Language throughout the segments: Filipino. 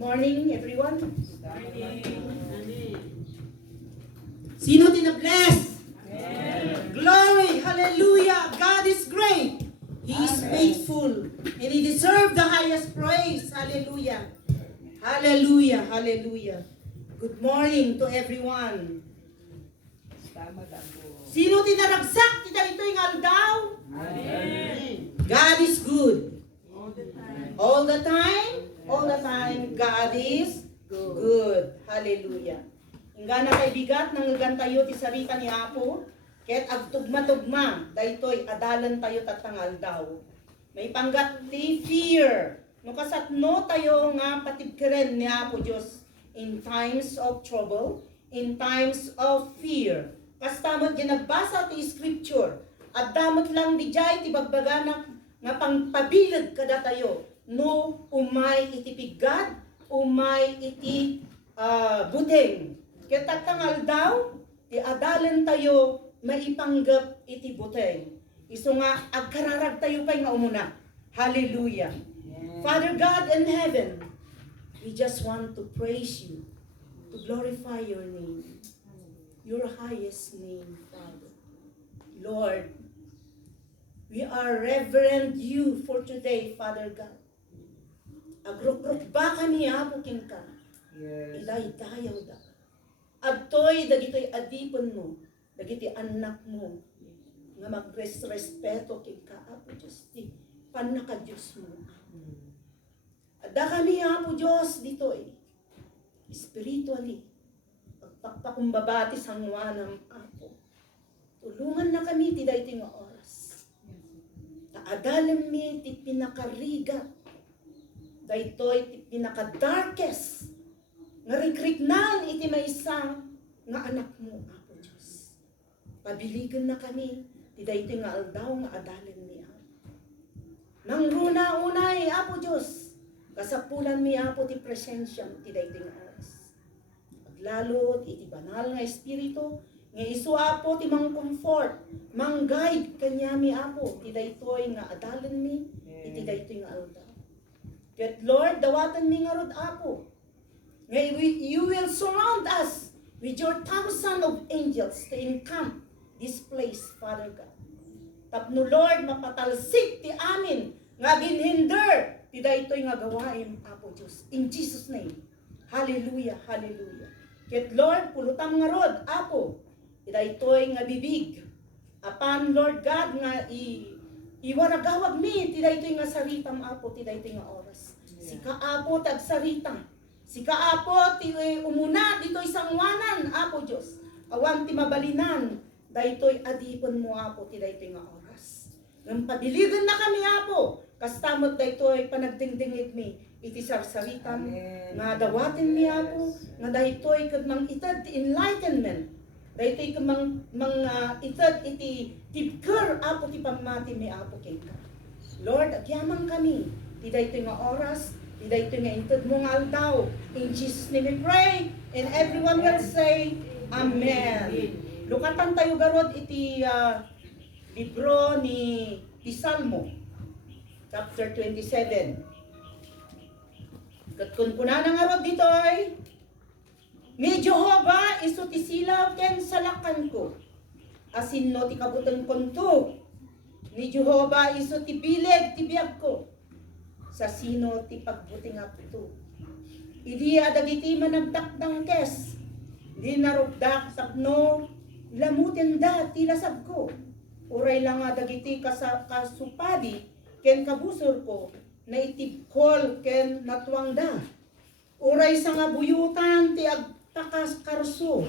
morning, everyone. Sino tinabless? Glory, hallelujah. God is great. He is faithful. And He deserves the highest praise. Hallelujah. Hallelujah, hallelujah. Good morning to everyone. Sino tinaragsak? Kita ito yung aldaw? God is good. All the time? All the time, God is good. Hallelujah. Ingga na kay bigat nang tayo ti sarita ni Apo, ket agtugma-tugma, daytoy adalan tayo tatangal daw. May panggat ti fear, no kasatno tayo nga patibkeren ni Apo Diyos in times of trouble, in times of fear. Kastamot ginagbasa ti scripture, at damot lang di jay ti bagbaganak nga pangpabilad kada tayo, no umay iti pigad, umay iti buteng. Kaya tatangal daw, ti adalan tayo maipanggap iti buteng. Iso nga, agkararag tayo pa'y nga umuna. Hallelujah. Yeah. Father God in heaven, we just want to praise you, to glorify your name, your highest name, Father. Lord, we are reverend you for today, Father God. Agrok-rok ba kami apukin ka? Yes. Iday-dayaw da. Adtoy, dagitoy adipon mo, dagiti anak mo, nga magrespeto king Apo Diyos, ti panaka Diyos mo. Adda kami Apo Diyos ditoy, spiritually, pagpapakumbabati sa ngwa ng Apo. Tulungan na kami, ti daytoy nga oras. Taadalam mi, ti pinakarigat, daytoy, ti pinaka-darkest, nga rikriknan iti maisang nga anak mo, Apo Diyos. Pabiligan na kami, ti daytoy nga aldaw nga adalan mi Apo. Nang runa-unay, Apo Diyos, kasapulan mi Apo ti presensya ti daytoy nga oras. At lalo iti banal nga espiritu, nga isu Apo ti mang comfort, mang guide kanya mi Apo, ti daytoy nga adalan mi, iti daytoy nga aldaw. Yet Lord, dawatan mi nga rod Apo, you will surround us with your 1,000 of angels to encamp this place, Father God. Tapno Lord, mapatalsik ti amin, nga ginhinder, ti daytoy nga gawain, Apo Diyos. In Jesus' name. Hallelujah, hallelujah. Ket Lord, pulutam nga rod, Apo, ti daytoy nga bibig. Apan Lord God, nga iwaragawag mi, ti daytoy nga saritam, Apo, ti daytoy nga oras. Sika Apo, tag sarita. Sika Apo, ti umuna, dito'y sangwanan, Apo Diyos. Awan ti mabalinan, daytoy adipon mo, Apo, ti daytoy nga oras. Nang padiligan na kami, Apo, kastamot daytoy panagdingdingit mi, iti sarsaritan, nga dawatin mi, Apo, nga daytoy kag mang itad ti enlightenment, daytoy kag mang itad iti tibker, Apo, ti pamati mi, Apo, kengka. Lord, agyamang kami, ti daytoy nga oras, ito nga intod mo nga aldaw. In Jesus' name we pray. And everyone will say, Amen. Lukatan tayo garod iti libro ni Salmo. Chapter 27. Katkunkunan nga garod dito ay, Mi Jehovah iso ti silaw ken salakan ko. Asin no ti kabutan konto. Ni Jehovah iso ti bileg ti biag ko. Sa sino ti pagbuting apto. Idi adagiti managdakdang kes. Di narugdak tapno lamutin da ti lasab ko. Uray lang adagiti kasupadi ken kabusor ko na itibkol ken natwang da. Uray sa nga buyutan ti agtakas karso.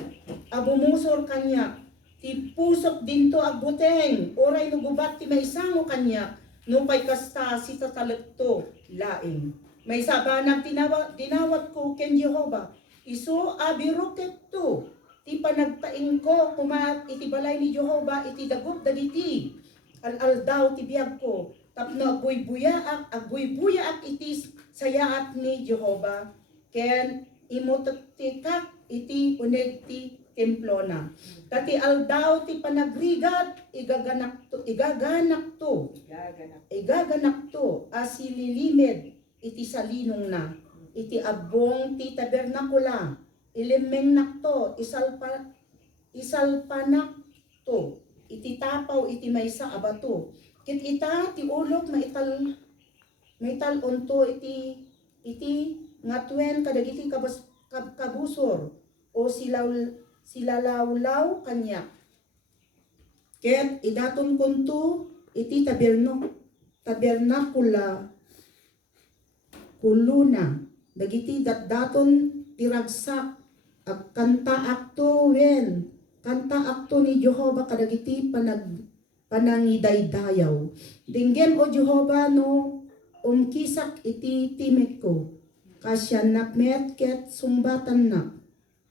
Abumusor kanya. Ti pusok dinto agbuteng. Uray nugubat ti maisango kanya. Nupay kasta si tatalagto laing. May sabanang dinawat ko ken Jehovah. Isu abiruket to. Ti panagtaing ko kumat iti balay ni Jehovah iti dagup dagiti. Al-aldaw ti biag ko. Tapno agbuy-buya ak iti sayaat ni Jehovah. Ken imutekak iti uneg ti templona. Tati aldaw ti panagrigat igaganak to asililimid iti salinong na. iti abong ti tabernakula, ilimeng nakto, isalpanak to, iti tapaw iti maysa abato. Kit ita ti ulok maital unto iti ngatwen kadagiti kabusor o silalawlaw kanya. Ket idaton kunto iti tabernakula kuluna dagiti datdaton tiragsak kanta akto ni Jehova kadagiti panangidaydayaw. Dinggem o Jehova no umkisak iti timek ko kasya nakmet ket sumbatan na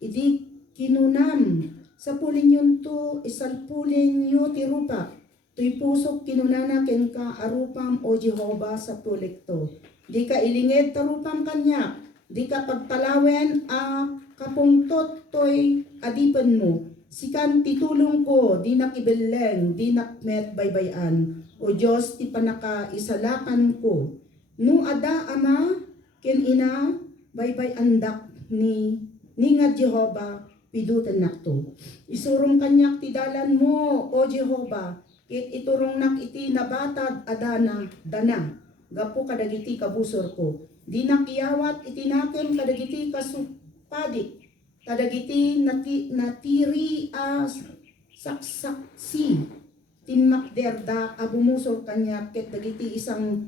idi kinunam sa pulin yun to isalpulin yu ti rupa tuy pusok kinunana ken ka arupam o Jehova sa pulik to. Di ka ilinged tarupam kanya, di ka pagtalawen a kapungtot toy adipen mo. Sikan titulong ko, di nakibeleng, di nakmet baybayan. O Diyos, ti panakaisalakan ko. No ada ama, ken ina, baybay andak ni nga Jehova, pidutan nakto. Isurong kanyak ti dalan mo, o Jehova, kit iturong nak iti nabatad adana, dana. Gapo kadagiti kabusor ko. Di nakiyawat itinakem kadagiti kasupadik. Kadagiti natiri saksaksi. Tinmakderda abumusor kanya ket dagiti isang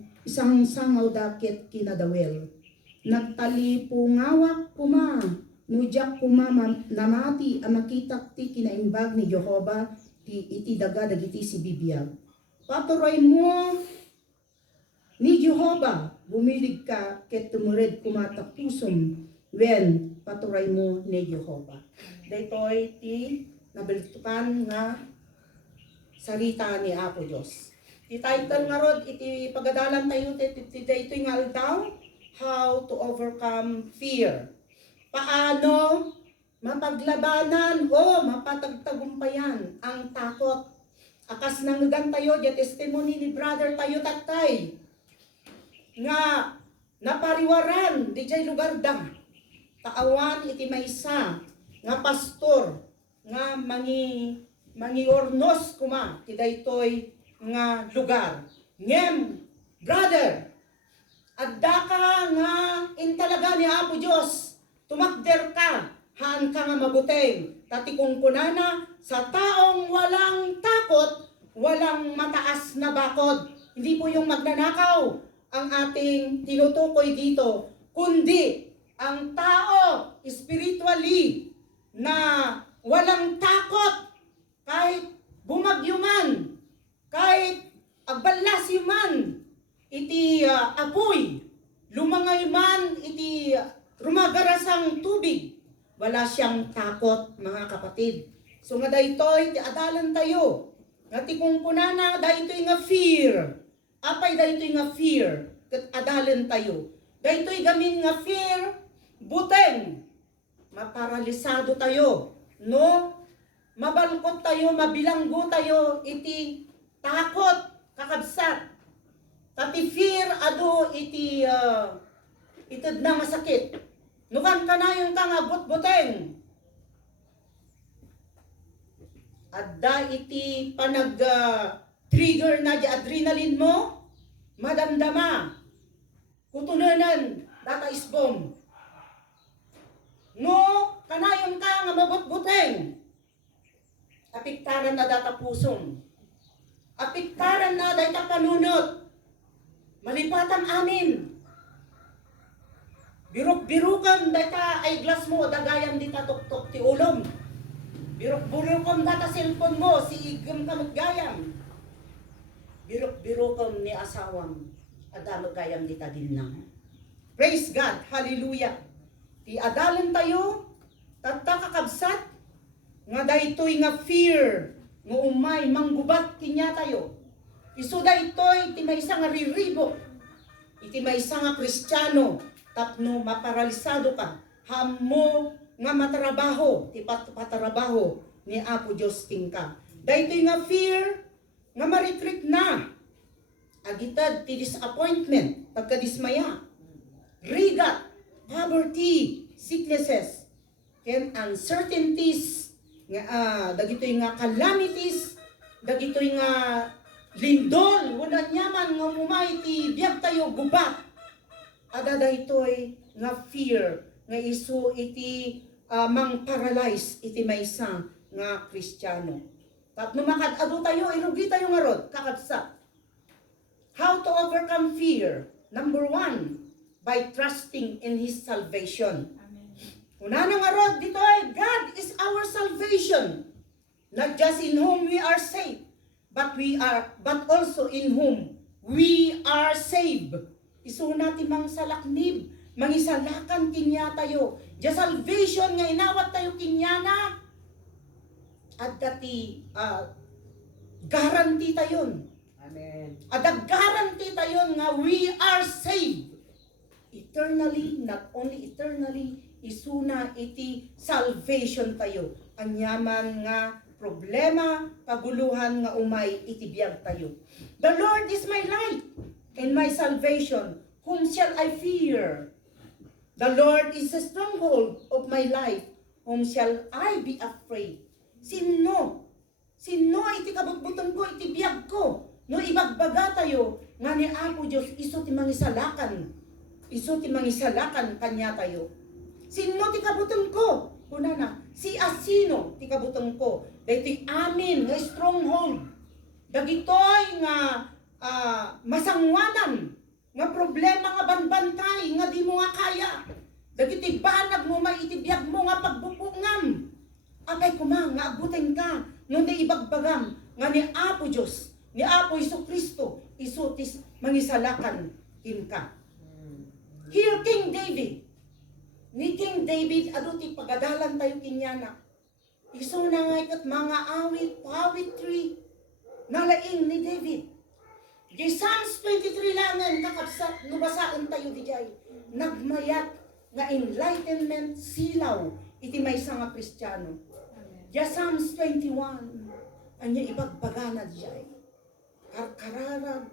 sangaw da ket kinadawel. Nagtalipungawak kuma. Nujak kuma namati amakitak ti kinaimbag ni Jehova iti daga dagiti si bibiyag. Patuloy mo ni Jehova, bumilig ka, ket tumured kumatak pusom, wen paturay mo ni Jehova. Daytoy ti nabalitukan nga salita ni Apo Diyos. Ti title nga rod, iti pagadalan tayo, daytoy nga aldaw, how to overcome fear. Paano mapaglabanan o mapatagtagumpayan ang takot. Akas nanggan tayo, di testimony ni brother tayo tatay. Nga napariwaran di jay lugar da taawan iti maysa nga pastor nga mangiornos kuma ti daytoy nga lugar ngem brother adda ka nga intalaga ni Apo Dios tumakder ka haan ka nga mabuteng tatikong kunana sa taong walang takot walang mataas na bakod hindi po yung magnanakaw ang ating tinutukoy dito, kundi ang tao spiritually na walang takot kahit bumagyo man, kahit agbalas man, iti apoy, lumangay man, iti rumagarasang tubig, wala siyang takot mga kapatid. So nga daytoy, ti adalan tayo, nga ti kung kunana, daytoy nga fear, apay daytoy nga fear, ket adalan tayo. Daytoy gamin nga fear, buteng, maparalisado tayo, no? Mabalkot tayo, mabilanggo tayo, iti takot, kakabsat. Tati fear, ado iti, itad na nga sakit. Nukan ka na yung kang abot-buteng. Adda iti trigger na di adrenaline mo, madamdama, kutunanan, data isbom. No, kanayon ka nga mabot-buteng, apiktaran na data pusom, apiktaran na data panunot, malipatan amin, biruk-birukan data ay glass mo, dagayam dita tok-tok ti ulom, biruk-birukan data cellphone mo, si igam ka maggayam, biruk-birukan ni asawam, ada maggayam dita ginang. Praise God, hallelujah. Ti adalan tayo, tatta kakabsat, nga daytoy nga fear, nga umay, manggubat kinya tayo. Isu daytoy, ti maysa nga riribok, iti maysa nga Kristiyano, tapno maparalisado ka, hammo nga matrabaho, ti patarabaho ni Apo Diyos tingka. Daytoy nga fear, nga ma-retreat na, agitad ti disappointment, pagkadismaya, rigat, poverty, sicknesses, and uncertainties, nga dagitoy nga calamities, dagitoy nga lindol, wala nyaman nga umay ti biyag tayo gubat. Ada daytoy nga fear nga isu iti mang paralyze iti maysa nga Kristiyano. Tapno makadado tayo, irugi tayo nga rod, kakabsa. How to overcome fear? Number 1, by trusting in His salvation. Una na nga rod, dito ay, God is our salvation. Not just in whom we are saved, but also in whom we are saved. Isu natin mang salaknib, mangisalakan kinya tayo. Just salvation nga inawat tayo kinya na. At dati, guarantee tayon. Amen. At guarantee tayon nga we are saved. Eternally, not only eternally, isuna iti salvation tayo. Anyaman nga problema, paguluhan nga umay itibiyag tayo. The Lord is my light and my salvation. Whom shall I fear? The Lord is a stronghold of my life. Whom shall I be afraid? Sino? Sino iti kabutbuton ko, itibiyag ko? No ibagbaga tayo, nga ni Apo Diyos, iso ti mangisalakan. Iso ti mangisalakan kanya tayo. Sino ti kabuton ko? Una na, si asino ti kabuton ko? Dahiti amin nga stronghold. Dagitoy nga masangwanan, nga problema nga banbantay, nga di mo nga kaya. Dagiti banag mo maitibiyag mo nga pagbubungam. Apay kumang nga abutin ka, nung di ibagbagam, nga ni Apo Diyos, ni Apo Isu Kristo, isutis mangisalakan ka. Here King David, ni King David, aduti pagadalan tayo kinyana. Iso na nga ikat mga poetry, nalaing ni David. Di Psalms 23 langan, kakabsat, nubasaan tayo di jay. Nagmayat nga enlightenment silaw, iti may nga Kristiyano. Di Psalms 21, anya ibagbagana di jay. Karkararag,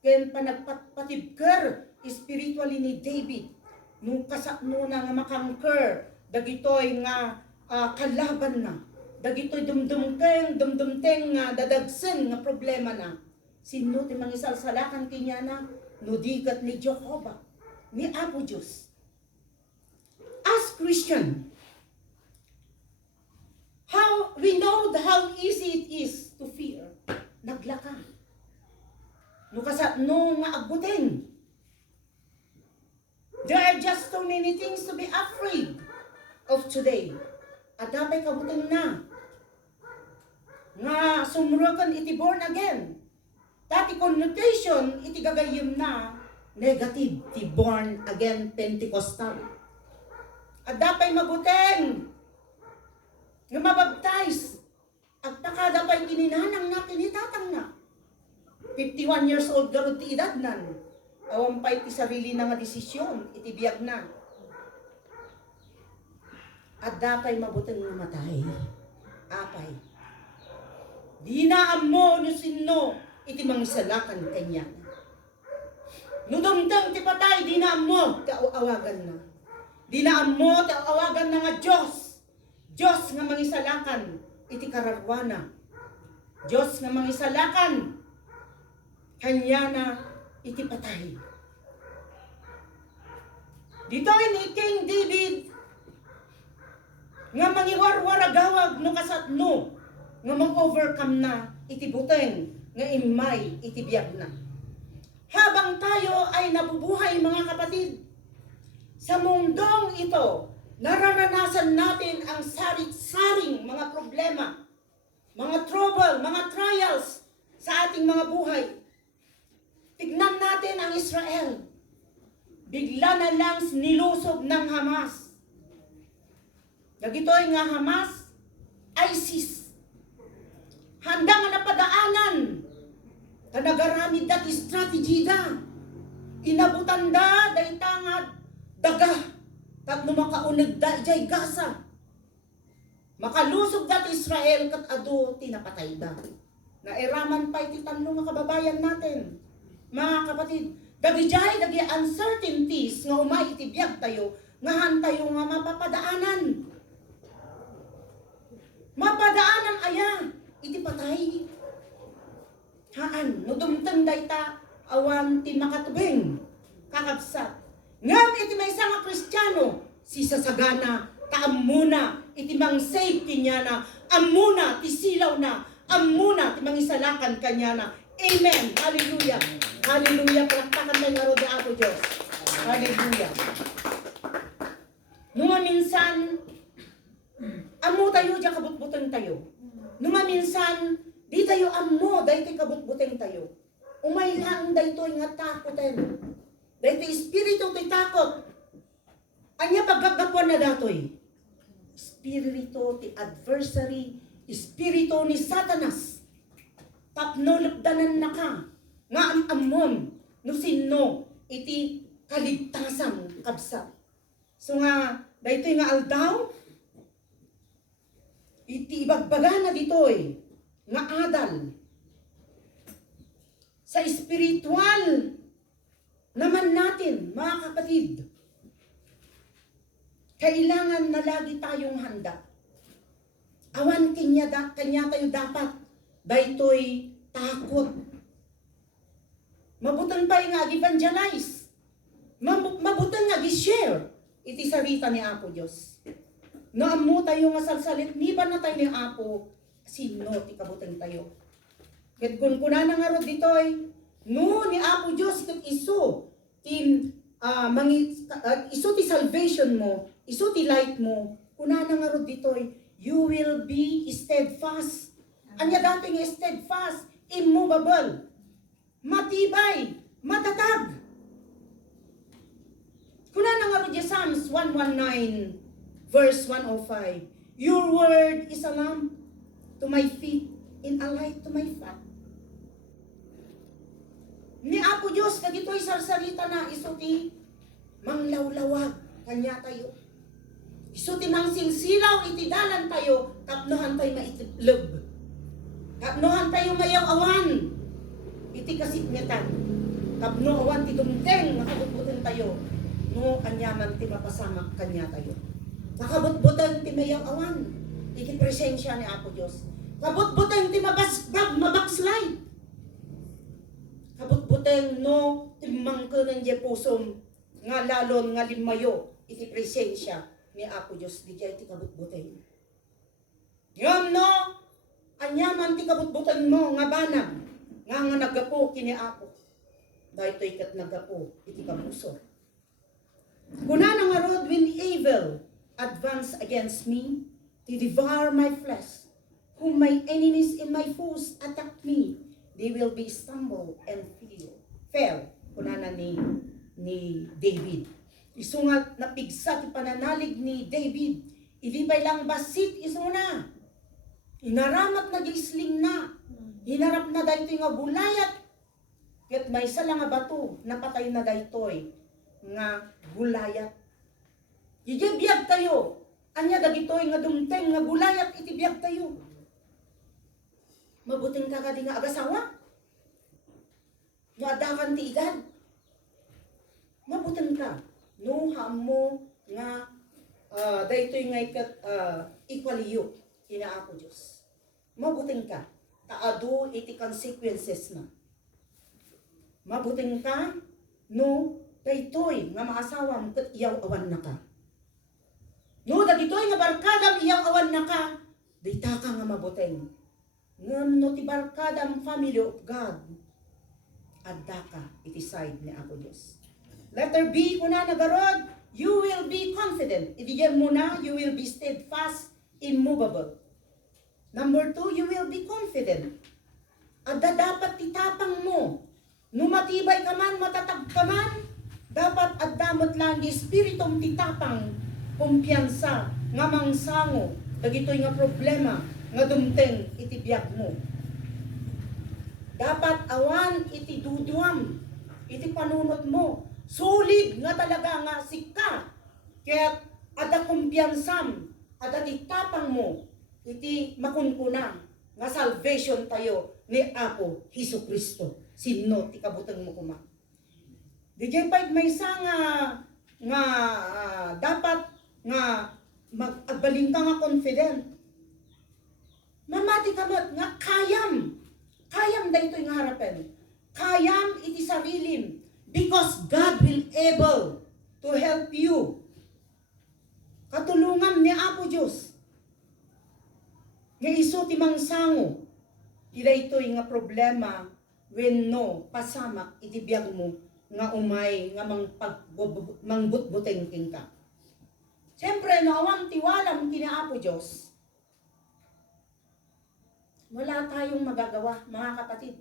ken panagpatibker, spiritually ni David, nung kasakno na nga makangker, dagitoy nga kalaban na, dagitoy dumdumteng nga dadagsen nga problema na. Sino ti mangisalsalakan kinya na, nudigat ni Jehovah, ni Apo Diyos. As Christian, how we know how easy it is to fear, naglaka. No nga abutin. There are just so many things to be afraid of today. At dapat kabutin na. Nga sumurakan iti born again. Dati connotation iti gagayim na negative ti born again Pentecostal. At dapat mabutin. Nga mabaptize. At taka dapat kininanang na kinitatang na. 51 years old garod ti edad nan. Awampay ti sarili na nga desisyon, itibiyag na. At dapay mabutang namatay. Apay. Di na amo no sino, iti mangisalakan kanya. Nudumtang ti patay, di na amo, ti awagan na. Di na amo, ti awagan na nga Diyos. Diyos nga mangisalakan, iti kararwana. Diyos nga mangisalakan, kanya na iti patay. Dito ni King David nga mangiwarwaragawag no kasatno nga mag-overcome na iti buteng nga imay iti biyag na. Habang tayo ay nabubuhay mga kapatid, sa mundong ito, nararanasan natin ang sarit-saring mga problema, mga trouble, mga trials sa ating mga buhay. Tignan natin ang Israel. Bigla na lang nilusob ng Hamas. Dagitoy nga Hamas, ISIS. Handa nga napadaanan. Kanagaramid dati strategy da. Inabutan da, daytangad, daga. Tapno makaunag da, ijay Gaza. Makalusog dati Israel, kat ado, tinapatay da. Nairaman pa iti tanong mga kababayan natin. Mga kapatid, dagi uncertainties nga umay itibiyag tayo, ngahan tayo nga mapapadaanan. Mapadaanan aya, iti patay. Haan, no dumteng dayta, awan ti makatubeng, kakabsat. Ngam iti may nga Kristiyano, si sasagana, taamuna, iti mang safety niya na, amuna, ti silaw na, amuna, ti mangisalakan kanya na. Amen. Hallelujah. Hallelujah. Palakpakan tayo nga ro di Apo Diyos. Hallelujah. Nung minsan, amo tayo, diya kabutbuteng tayo. Nung minsan, di tayo amo, dahi tayo kabutbuteng tayo. Umay lang dahi to'y nga takoten. Dahi tayo espiritu tayo takot. Anya pagkagapuan na datoy. Espiritu ti adversary, espiritu ni Satanas. Tapno lupdanan na ka. Nga amon, no sino, iti kaligtasan kabsa. So nga, dahi to'y nga aldaw, iti ibagbaga na ditoy nga adal sa espiritual naman natin, mga kapatid. Kailangan na lagi tayong handa. Awan kanya tayo dapat daytoy takot. Mabutan pa nga evangelize. Mabutan nga gi-share iti sarita ni Apo Diyos. Naamo tayo nga salsalit, ni ba na tayo ni Apo, sino ti kabutan tayo. Ket kun kunana nga ro ditoy, no ni Apo Diyos ket iso iso ti salvation mo, iso ti light mo, kunana nga ro ditoy, you will be steadfast. Anya dati nga steadfast, immovable, matibay, matatag. Kunana nga ro di Psalms 119 verse 105, your word is a lamp to my feet and a light to my path. Ni Apo Diyos, nagito'y sarsalita na isuti manglawlawag kanya tayo. Isuti mang silsilaw itidalan tayo, tapnohan tayo maitlog. Tapnohan tayo mayaw awan, iti kasitngetan. Tapno awan ti dumteng, makabutbutan tayo. No kanyaman ti mapasamak kanya tayo. Nakabutbutan ti mayaw awan, iti presensya ni Apo Diyos. Kabutbutan ti mabakslide. Kabutbutan no timangkenan di pusom nga lalon nga limayo iti presensya ni Apo Diyos. Di iti kabutbutan. Ngam no, anyaman ti kabutbutan mo nga banag nga nagapo kini Apo. Dahil to'y kat nagapo iti kapuso. Kunana nga rod when evil advance against me to devour my flesh, whom my enemies and my foes attack me, they will be stumbled and fell. Kunana ni David. Isu nga napigsa ti pananalig ni David. Ilibay lang basit isu na. Hinaramat na gisling na. Hinarap na daytoy nga bulayat. Ket may isa lang nga bato napatay na daytoy nga bulayat. Ijibiyag tayo. Anya dagitoy nga dumteng nga bulayat itibiyag tayo. Mabuting ka kadi nga agasawa. Nga adakan ti edad. Mabuting ka. No hamo nga daytoy nga ikat equaliyo ina Apo Diyos. Mabuting ka. Taado iti consequences na. Mabuting ka no daytoy nga maasawam ket iyaw awan na ka. No, dagitoy nga barkadam iyaw awan na ka, dayta ka nga mabuteng. Ngam no ti barkadam family of God, adda ka iti side ni Apo Diyos. Letter B, kuna nagarod, you will be confident. Ibigyan mo na, you will be steadfast, immovable. Number 2, you will be confident. Adda dapat titapang mo. No matibay ka man, matatag ka man, dapat addamot lang di spiritong titapang kumpiyansa nga mangsango dagitoy nga problema nga dumteng iti biag mo. Dapat awan iti duduam iti panunot mo. Solid nga talaga nga sika. Kaya ada kumpiyansam, ada titapang mo iti makunkuna nga salvation tayo ni Apo Hesukristo. Sino ti kabuteng mo kuma. Dijay pait may isa nga nga dapat nga magbalin ka nga confident. Mamati ka nga kayam dahito nga harapan. Kayam iti sarilim because God will able to help you. Katulungan ni Apo Diyos. Nga iso ti mangsango. Ida ito'y nga problema when no pasamak iti biyag mo nga umay nga mangbutbuteng ka. Siyempre, no awang tiwalam kina Apo Diyos, wala tayong magagawa, mga kapatid.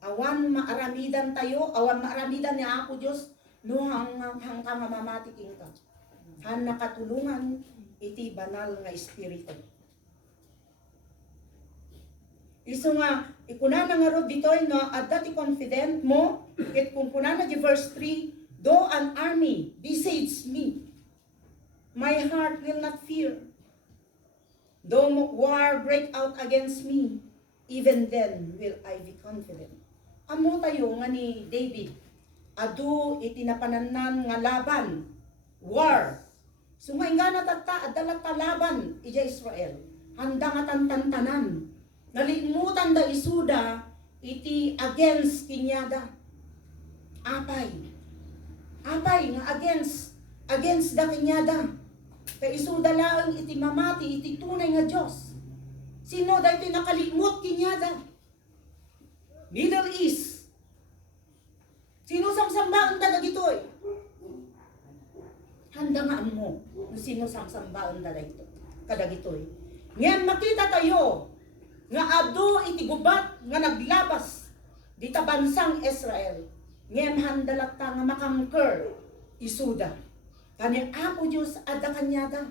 Awan maaramidan tayo, awan maaramidan ni Apo Diyos, no hanggang mamamatiking ka. Han nakatulungan iti banal nga espiritu. Iso nga, ikuna nga rod dito, no, at dati confident mo, ket kung kuna na di verse 3, though an army besiege me, my heart will not fear. Though war break out against me, even then will I be confident. Amo tayo nga ni David, adu itinapananan nga laban, war. So nga natata, adalat laban, ija Israel, handa nga tantantanan. Nalimutan da isuda, iti against kinyada. Apay nga against da kinyada. Kay isuda laang iti mamati, iti tunay nga Diyos. Sino da iti nakalimot kinyada? Middle East. Sino samsambaan da dagitoy? Handa nga mo, sino samsambaan da dagito, kadagitoy. Ngayon makita tayo, nga adu iti gubat nga naglabas dita bansang Israel. Ngayon handalat ta nga makangker isuda. Kani Apo Diyos adda kanyada.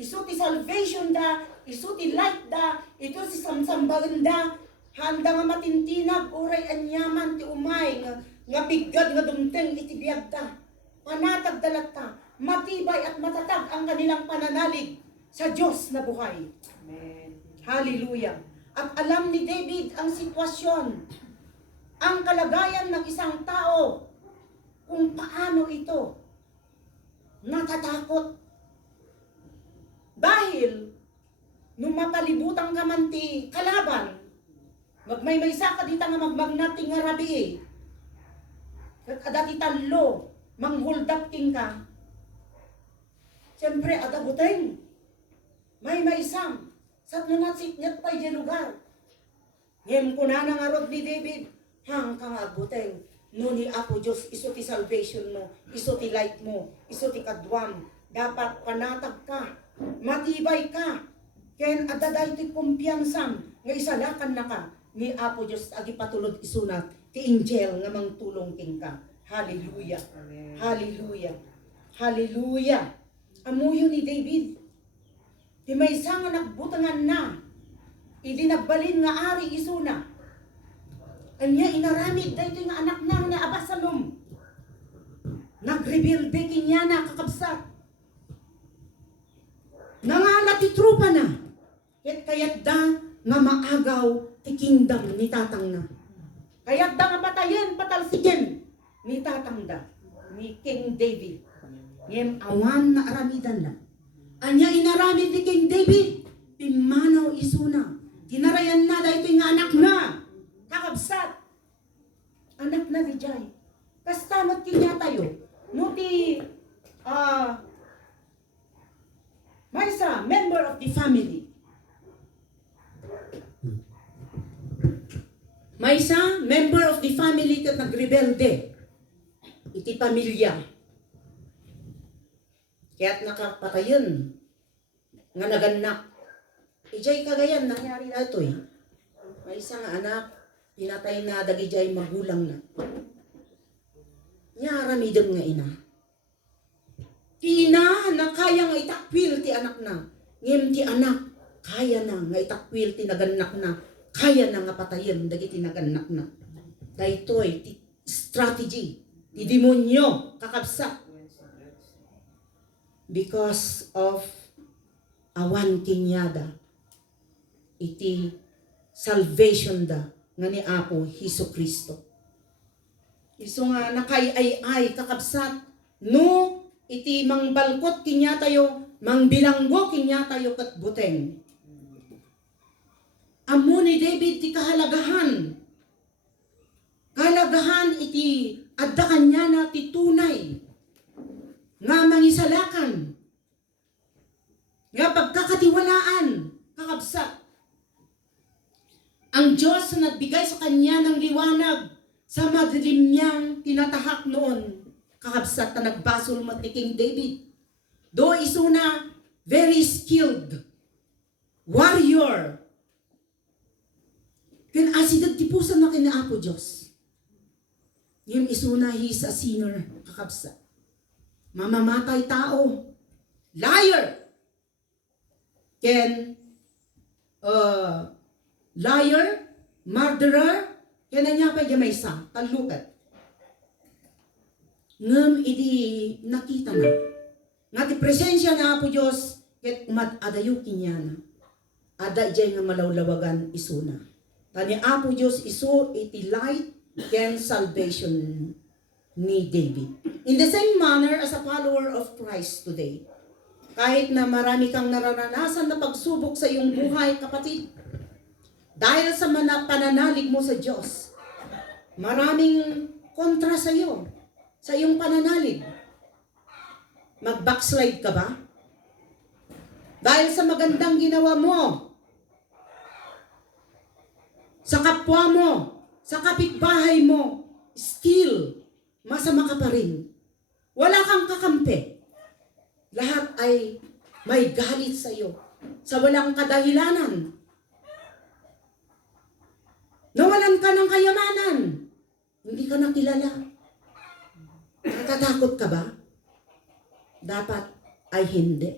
Isu ti salvation da, isu ti light da, ito si samsambagan da. Handa nga matintinag uray anyaman ti umay nga bigad nga dumteng iti biyag da. Panatag dalat ta, matibay at matatag ang kanilang pananalig sa Diyos na buhay. Amen. Hallelujah. At alam ni David ang sitwasyon, ang kalagayan ng isang tao, kung paano ito natatakot. Dahil, nung mapalibutan ka man ti kalaban, magmaymaysa ka dita nga magmagnating nga rabi adati talo, manghuldap king ka. Siyempre, adabuteng, may maisam, sat na natsiknyat pa yung lugar. Ngayon ko na nangarod ni David, hang kang aguteng, no ni Apo Diyos, iso ti salvation mo, iso ti light mo, iso ti kadwam. Dapat panatag ka, matibay ka. Ken adaday ti kumpiyansam, nga isalakan na ka, ni Apo Diyos, agi patulod isunat, ti angel nga mangtulong king ka. Hallelujah. Amen. Hallelujah. Hallelujah. Amuyo ni David, di may isa nga nagbutangan na, idi nagbalin nga ari isuna. Anya inaramid dahito nga anak na ni Abasalom. Nag-rebuild baking niya na kakabsat. Nangalat ti trupa na. Kaya't da nga maagaw ti kingdom ni tatang na. Kaya't da nga patayin patalsikin ni tatang da. Ni King David. Ngem awan na aramidan na. Anya inaramid ni King David, pimanaw isuna. Tinarayan na dahito nga anak na. Kakabsat. Anak na di jay. Kastamat kinya tayo. No ti, maysa, member of the family. Maysa, member of the family kat nagrebelde. Iti pamilya. Kaya't nakapatayon nga naganak. Ijay kagayan, nangyari na ito eh. May isang anak, pinatay na dagijay magulang na. Nyaramidon nga ina. Ti ina na kaya nga itakwil ti anak na. Ngem ti anak, kaya na nga itakwil ti naganak na. Kaya na nga patayin dagiti naganak na. Daytoy ti strategy, ti demonyo kakabsak. Because of awan kinyada, iti salvation da nga ni Apo Hesus Kristo. Iso nga nakay-ay kakabsat No, iti mangbalkot kinya tayo, mangbilanggo kinya tayo kat buteng. Amo ni David ti kahalagahan. Kahalagahan iti adda kanya na ti tunay. Nga mangisalakan. Nga pagkakatiwalaan. Kakabsat. Ang Diyos na nagbigay sa kanya ng liwanag sa madilim niyang tinatahak noon. Kakabsat na nagbasol mat ni King David. Do isuna very skilled warrior. Ken asidag ti puso na kinaapo Diyos. Yung isuna he's a sinner. Kakabsat. Mamamatay tao. Liar. Ken liar, murderer, kaya niya pa may isa, talukat. Ngam idi nakita na. Nga ti presensya na po Diyos, ket umat adayukin niya na. Ada dyan nga malawlawagan isuna. Tani Apo Diyos iso iti light ken salvation ni David. In the same manner as a follower of Christ today, kahit na marami kang nararanasan na pagsubok sa iyong buhay, kapatid, dahil sa pananalig mo sa Diyos, maraming kontra sa iyo, sa iyong pananalig. Mag-backslide ka ba? Dahil sa magandang ginawa mo, sa kapwa mo, sa kapitbahay mo, still, masama ka pa rin. Wala kang kakampi. Lahat ay may galit sa iyo, sa walang kadahilanan. Nawalan ka ng kayamanan. Hindi ka nakilala. Natatakot ka ba? Dapat ay hindi.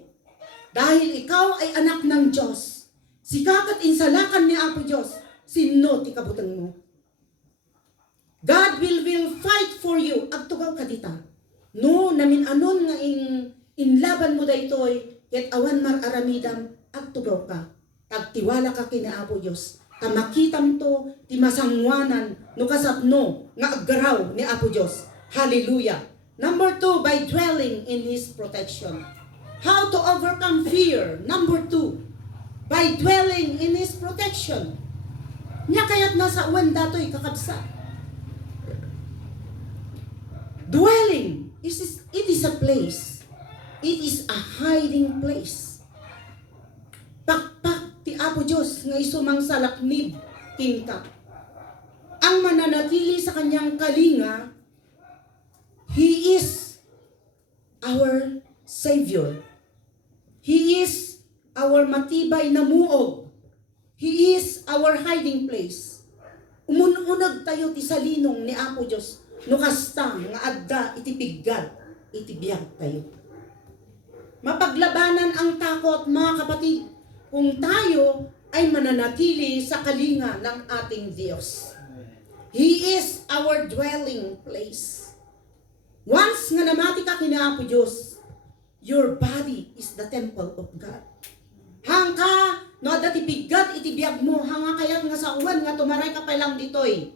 Dahil ikaw ay anak ng Diyos. Sikakat insalakan ni Apo Diyos. Sino ti kabutang mo? God will fight for you. Agtugaw ka dita. No, namin anon nga inlaban mo daytoy. Ket awan mar-aramidam. Agtugaw ka. Agtiwala ka kina Apo Diyos. Kamakitam to ti masangwanan no kasapno nga aggaraw ni Apo Diyos. Hallelujah. Number 2, by dwelling in His protection. How to overcome fear. Number 2, by dwelling in His protection. Nya kaya't nasa uwan dato'y kakabsa. Dwelling, it is a place. It is a hiding place. Pakpak ti Apo Diyos nga isumang salaknib tinta. Ang mananatili sa kanyang kalinga, He is our Savior. He is our matibay na muog. He is our hiding place. Umununag tayo ti salinong ni Apo Diyos. No kasta nga adda itipigad, itibiyag tayo. Mapaglabanan ang takot, mga kapatid, kung tayo ay mananatili sa kalinga ng ating Diyos. He is our dwelling place. Once nga namati ka kina Apo Diyos, your body is the temple of God. Hangka, no dati bigat itibiyag mo, hanga kayat nga sa uwan nga tumaray ka pa lang ditoy.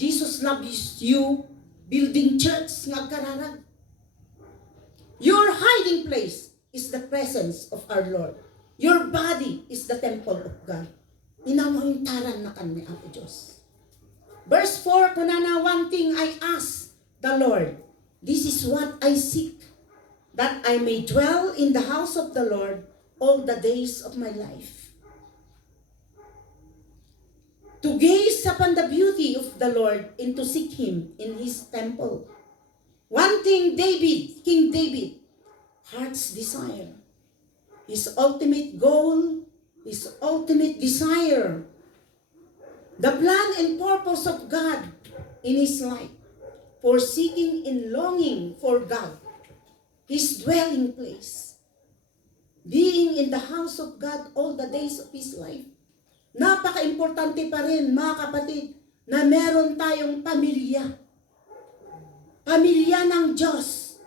Jesus loves you, building church nga kararag. Your hiding place is the presence of our Lord. Your body is the temple of God. Inawantaran na kan ni Apo Diyos. Verse 4, kunana, one thing I ask the Lord, this is what I seek, that I may dwell in the house of the Lord all the days of my life. To gaze upon the beauty of the Lord and to seek Him in His temple. One thing King David, heart's desire, his ultimate goal, his ultimate desire, the plan and purpose of God in his life, for seeking and longing for God, his dwelling place, being in the house of God all the days of his life. Napaka-importante pa rin, mga kapatid, na meron tayong pamilya. Pamilya ng Diyos.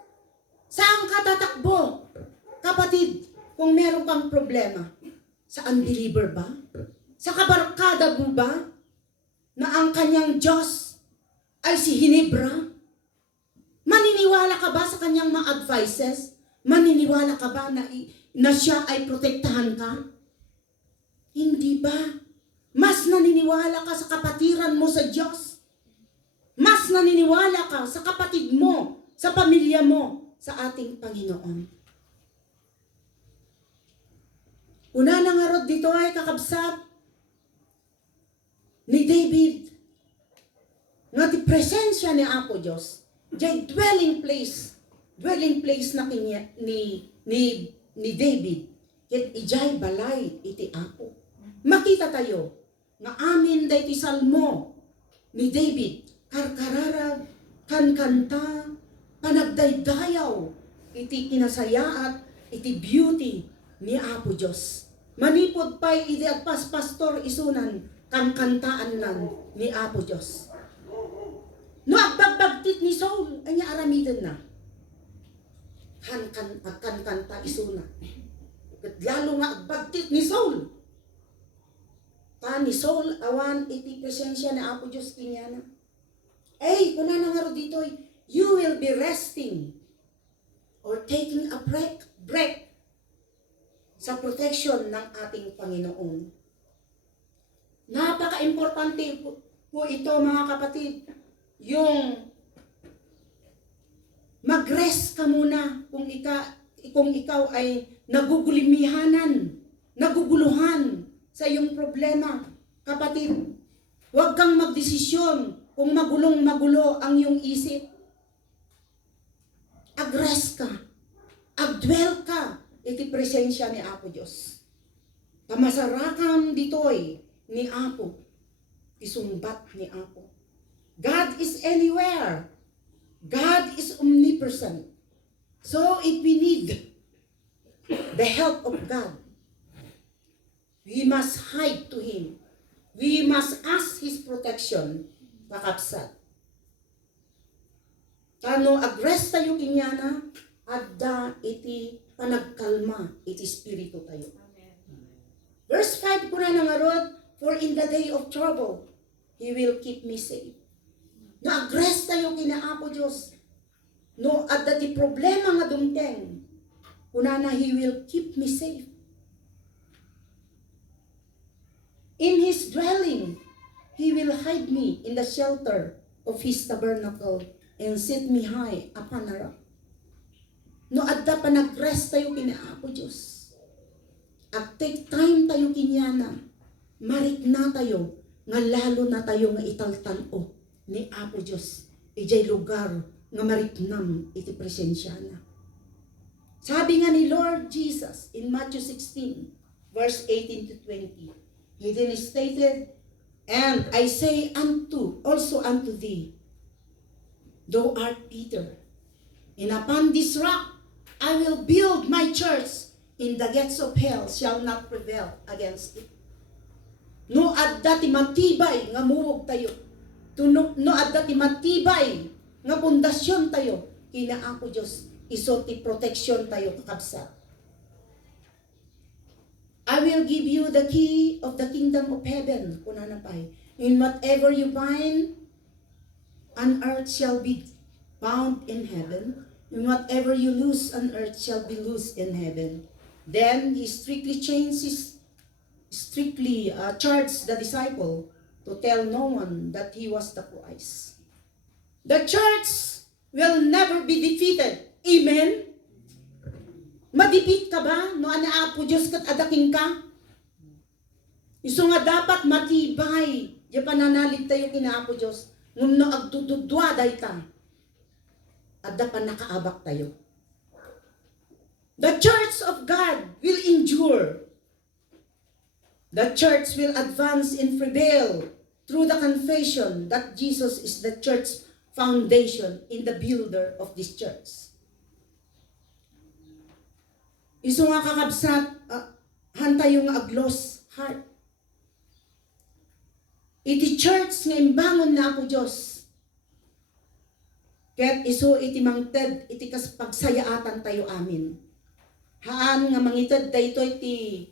Saan ka tatakbo, kapatid, kung meron kang problema? Sa unbeliever ba? Sa kabarkada mo ba? Na ang kanyang Diyos ay si Hinebra? Maniniwala ka ba sa kanyang mga advices? Maniniwala ka ba na siya ay protektahan ka? Hindi ba? Mas naniniwala ka sa kapatiran mo sa Diyos. Mas naniniwala ka sa kapatid mo, sa pamilya mo, sa ating Panginoon. Una na nga rod dito ay kakabsat ni David. Nga di presensya ni Apo Diyos. Jay dwelling place na kinya, ni David. Ket ijay balay iti Apo. Makita tayo nga amin da iti salmo ni David. Karkararag, kankanta, panagdaydayaw, iti kinasayaat, iti beauty ni Apo Diyos. Manipod pa'y iti at pastor isunan, kang kantaan nan ni Apo Diyos. No agbagbagtit ni Saul, ay niya aramidan na. Kanta isuna. Kat lalo nga agbagtit ni Saul. Ni Saul, awan iti presensya ni Apo Diyos kinyana. Ay, kuna na nga ro dito, you will be resting or taking a break sa protection ng ating Panginoon. Napaka-importante po ito mga kapatid. Yung mag-rest ka muna kung ikaw ay naguguluhan sa iyong problema. Kapatid, huwag kang magdesisyon kung magulo ang iyong isip.Ag-rest ka. Ag-dwell ka. Iti presensya ni Apo Diyos. Kamasarakan ditoy ni Apo. Isumbat ni Apo. God is anywhere. God is omnipresent. So if we need the help of God, we must hide to Him. We must ask His protection. Kakapsat. Kano agrest tayo kinyana, adda iti panagkalma, iti spirito tayo. Amen. Verse 5 ko na nangarod, for in the day of trouble, He will keep me safe. Na-agrest tayo kinaapo Diyos. No, at dati problema nga dumteng. Una na, He will keep me safe. In His dwelling, He will hide me in the shelter of His tabernacle and set me high upon a rock. No, at da pa nag-rest tayo kinaapo Diyos. At take time tayo kinyana. Marik na tayo. Nga lalo na tayo nga italtalo ni Apo Diyos, ijay lugar nga mariknam iti presensya na. Sabi nga ni Lord Jesus in Matthew 16, verse 18 to 20, He then stated, and I say also unto thee, thou art Peter, and upon this rock I will build my church, and the gates of hell shall not prevail against it. No adda ti matibay nga muwog tayo. No adda ti matibay nga pundasyon tayo. Kina Apo Diyos, iso ti protection tayo kakabsat. I will give you the key of the kingdom of heaven. Kuna na pa'y. In whatever you bind on earth shall be bound in heaven. And whatever you loose on earth shall be loosed in heaven. Then he strictly charged the disciple to tell no one that he was the Christ. The church will never be defeated. Amen? Madipit ka ba? No ana Apo Diyos kat adaking ka? Iso nga dapat matibay. Di pananalig tayo kina Apo Diyos. Ngun no agtutudwa day ta. Adda pa nakaabak tayo. The church of God will endure. The church will advance and prevail through the confession that Jesus is the church foundation and the builder of this church. Iso nga kakabsat, hantay yung aglos heart. Iti church nga imbangon na ako Diyos. Kaya't iso iti mangted, iti kas pagsayaatan tayo amin. Haan nga mangitad dayto iti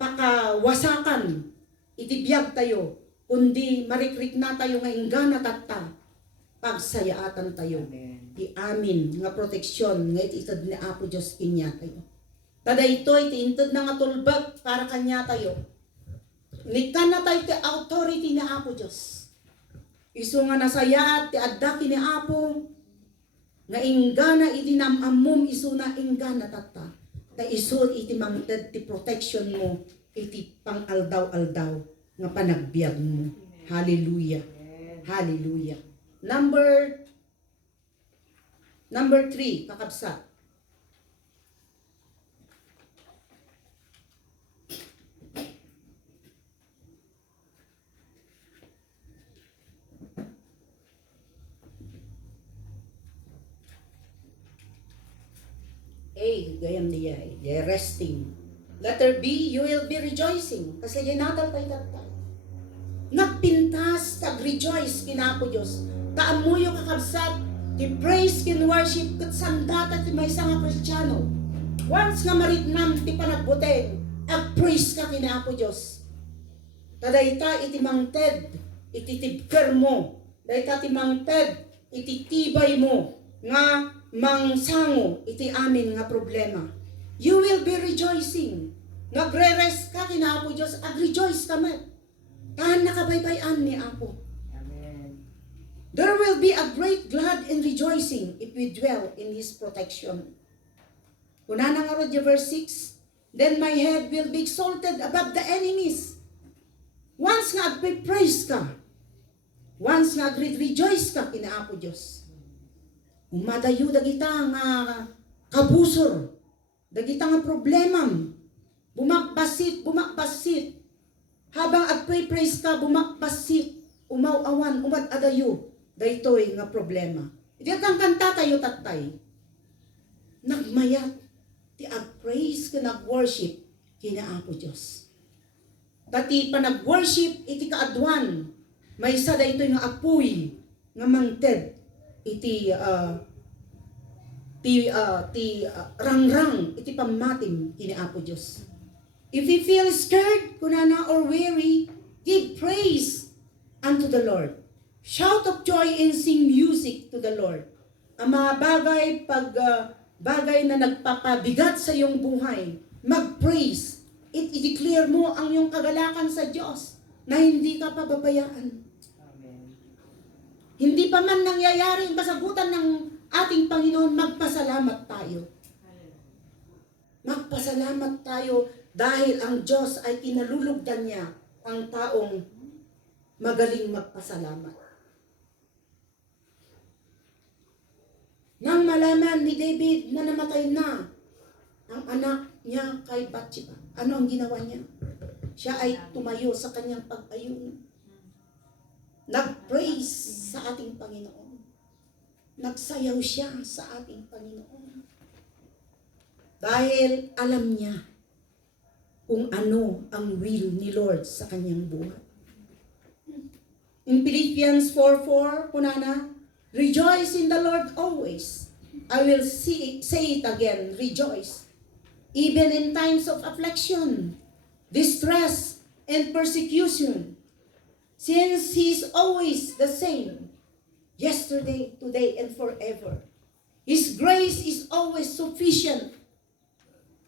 pakawasakan, iti biyag tayo, kundi marikrik na tayo nga ingana tatta, pagsayaatan tayo. Amen. Ti amin nga proteksyon nga ititad ni Apo Diyos kinya tayo. Tada ito'y ti intad na nga tulbag para kanya tayo. Nikan na tayo ti authority ni Apo Diyos. Isu nga nasayaat ti addaki ni Apo nga inggana iti namamum isu na inggana tata. Ta isu iti mangted ti protection mo iti pang-aldaw-aldaw nga panagbiag mo. Hallelujah. Hallelujah. Number 3, kakabsat. A, gayam niya, resting. Letter B, you will be rejoicing. Kasi yan natal tayo tatay. Nagpintas, tag-rejoice, kinapo Diyos. Taamuyo kakabsat, ti praise, kin worship, kat sandata ti may nga Kristiyano. Once nga maritnam, ti panagbuteng, ag-praise ka kinapo Diyos. Tadayta iti mangted, iti tibker mo. Dayta ti mangted, iti tibay mo. Nga mangsango, iti amin nga problema. You will be rejoicing. Nagre-rest ka kinapo Diyos, ag-rejoice ka man. Tahan nakabaybayan ni Apo. Amen. There will be a great glad and rejoicing if we dwell in His protection. Una na nga ro, verse 6, then my head will be exalted above the enemies. Once nga agpe-praise ka, once nga agre-rejoice ka kina Apo Diyos. Umadayo dagita nga kabusor, dagita nga problemam, bumakbasit, habang agpe-praise ka, bumakbasit, umaw-awan, umad-adayo, daytoy nga problema. Iti kang kanta tayo tatay. Nagmayat, ti ag-praise ka, nag-worship, kina Apo Diyos. Tati pa nag-worship, iti kaadwan, may isa daytoy nga apoy, nga mangted, iti rangrang, iti pamatim, kina Apo Diyos. If you feel scared, kunana, or weary, give praise unto the Lord. Shout of joy and sing music to the Lord. Ang mga bagay na nagpapabigat sa iyong buhay, mag-praise. I-declare mo ang iyong kagalakan sa Diyos na hindi ka pababayaan. Amen. Hindi pa man nangyayari ang kasagutan ng ating Panginoon, magpasalamat tayo. Magpasalamat tayo dahil ang Diyos ay kinalulugdan niya ang taong magaling magpasalamat. Nang malaman ni David na namatay na ang anak niya kay Bathsheba, ano ang ginawa niya? Siya ay tumayo sa kanyang pag-ayun. Nag-praise sa ating Panginoon. Nagsayaw siya sa ating Panginoon. Dahil alam niya kung ano ang will ni Lord sa kanyang buhay. In Philippians 4:4, kunana, rejoice in the Lord always. I will say it again, rejoice. Even in times of affliction, distress, and persecution, since He is always the same, yesterday, today, and forever. His grace is always sufficient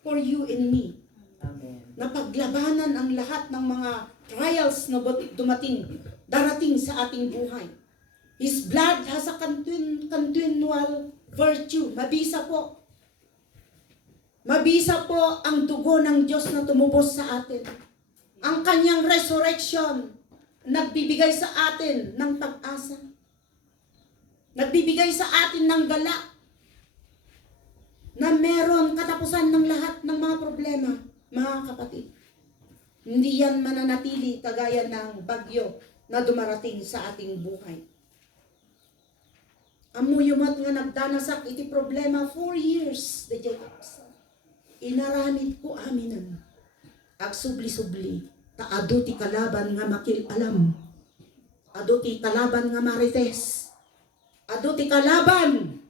for you and me. Amen. Napaglabanan ang lahat ng mga trials na darating sa ating buhay. His blood has a continual virtue. Mabisa po. Mabisa po ang dugo ng Diyos na tumubos sa atin. Ang kanyang resurrection, nagbibigay sa atin ng pag-asa. Nagbibigay sa atin ng galak na meron katapusan ng lahat ng mga problema. Mga kapatid, hindi yan mananatili kagaya ng bagyo na dumarating sa ating buhay. Amuyumat nga nagdanasak iti problema 4 years, the Jacobs. Inaramid ko aminan. Agsubli-subli, taado ti kalaban nga makilalam. Ado ti kalaban nga marites. Ado ti kalaban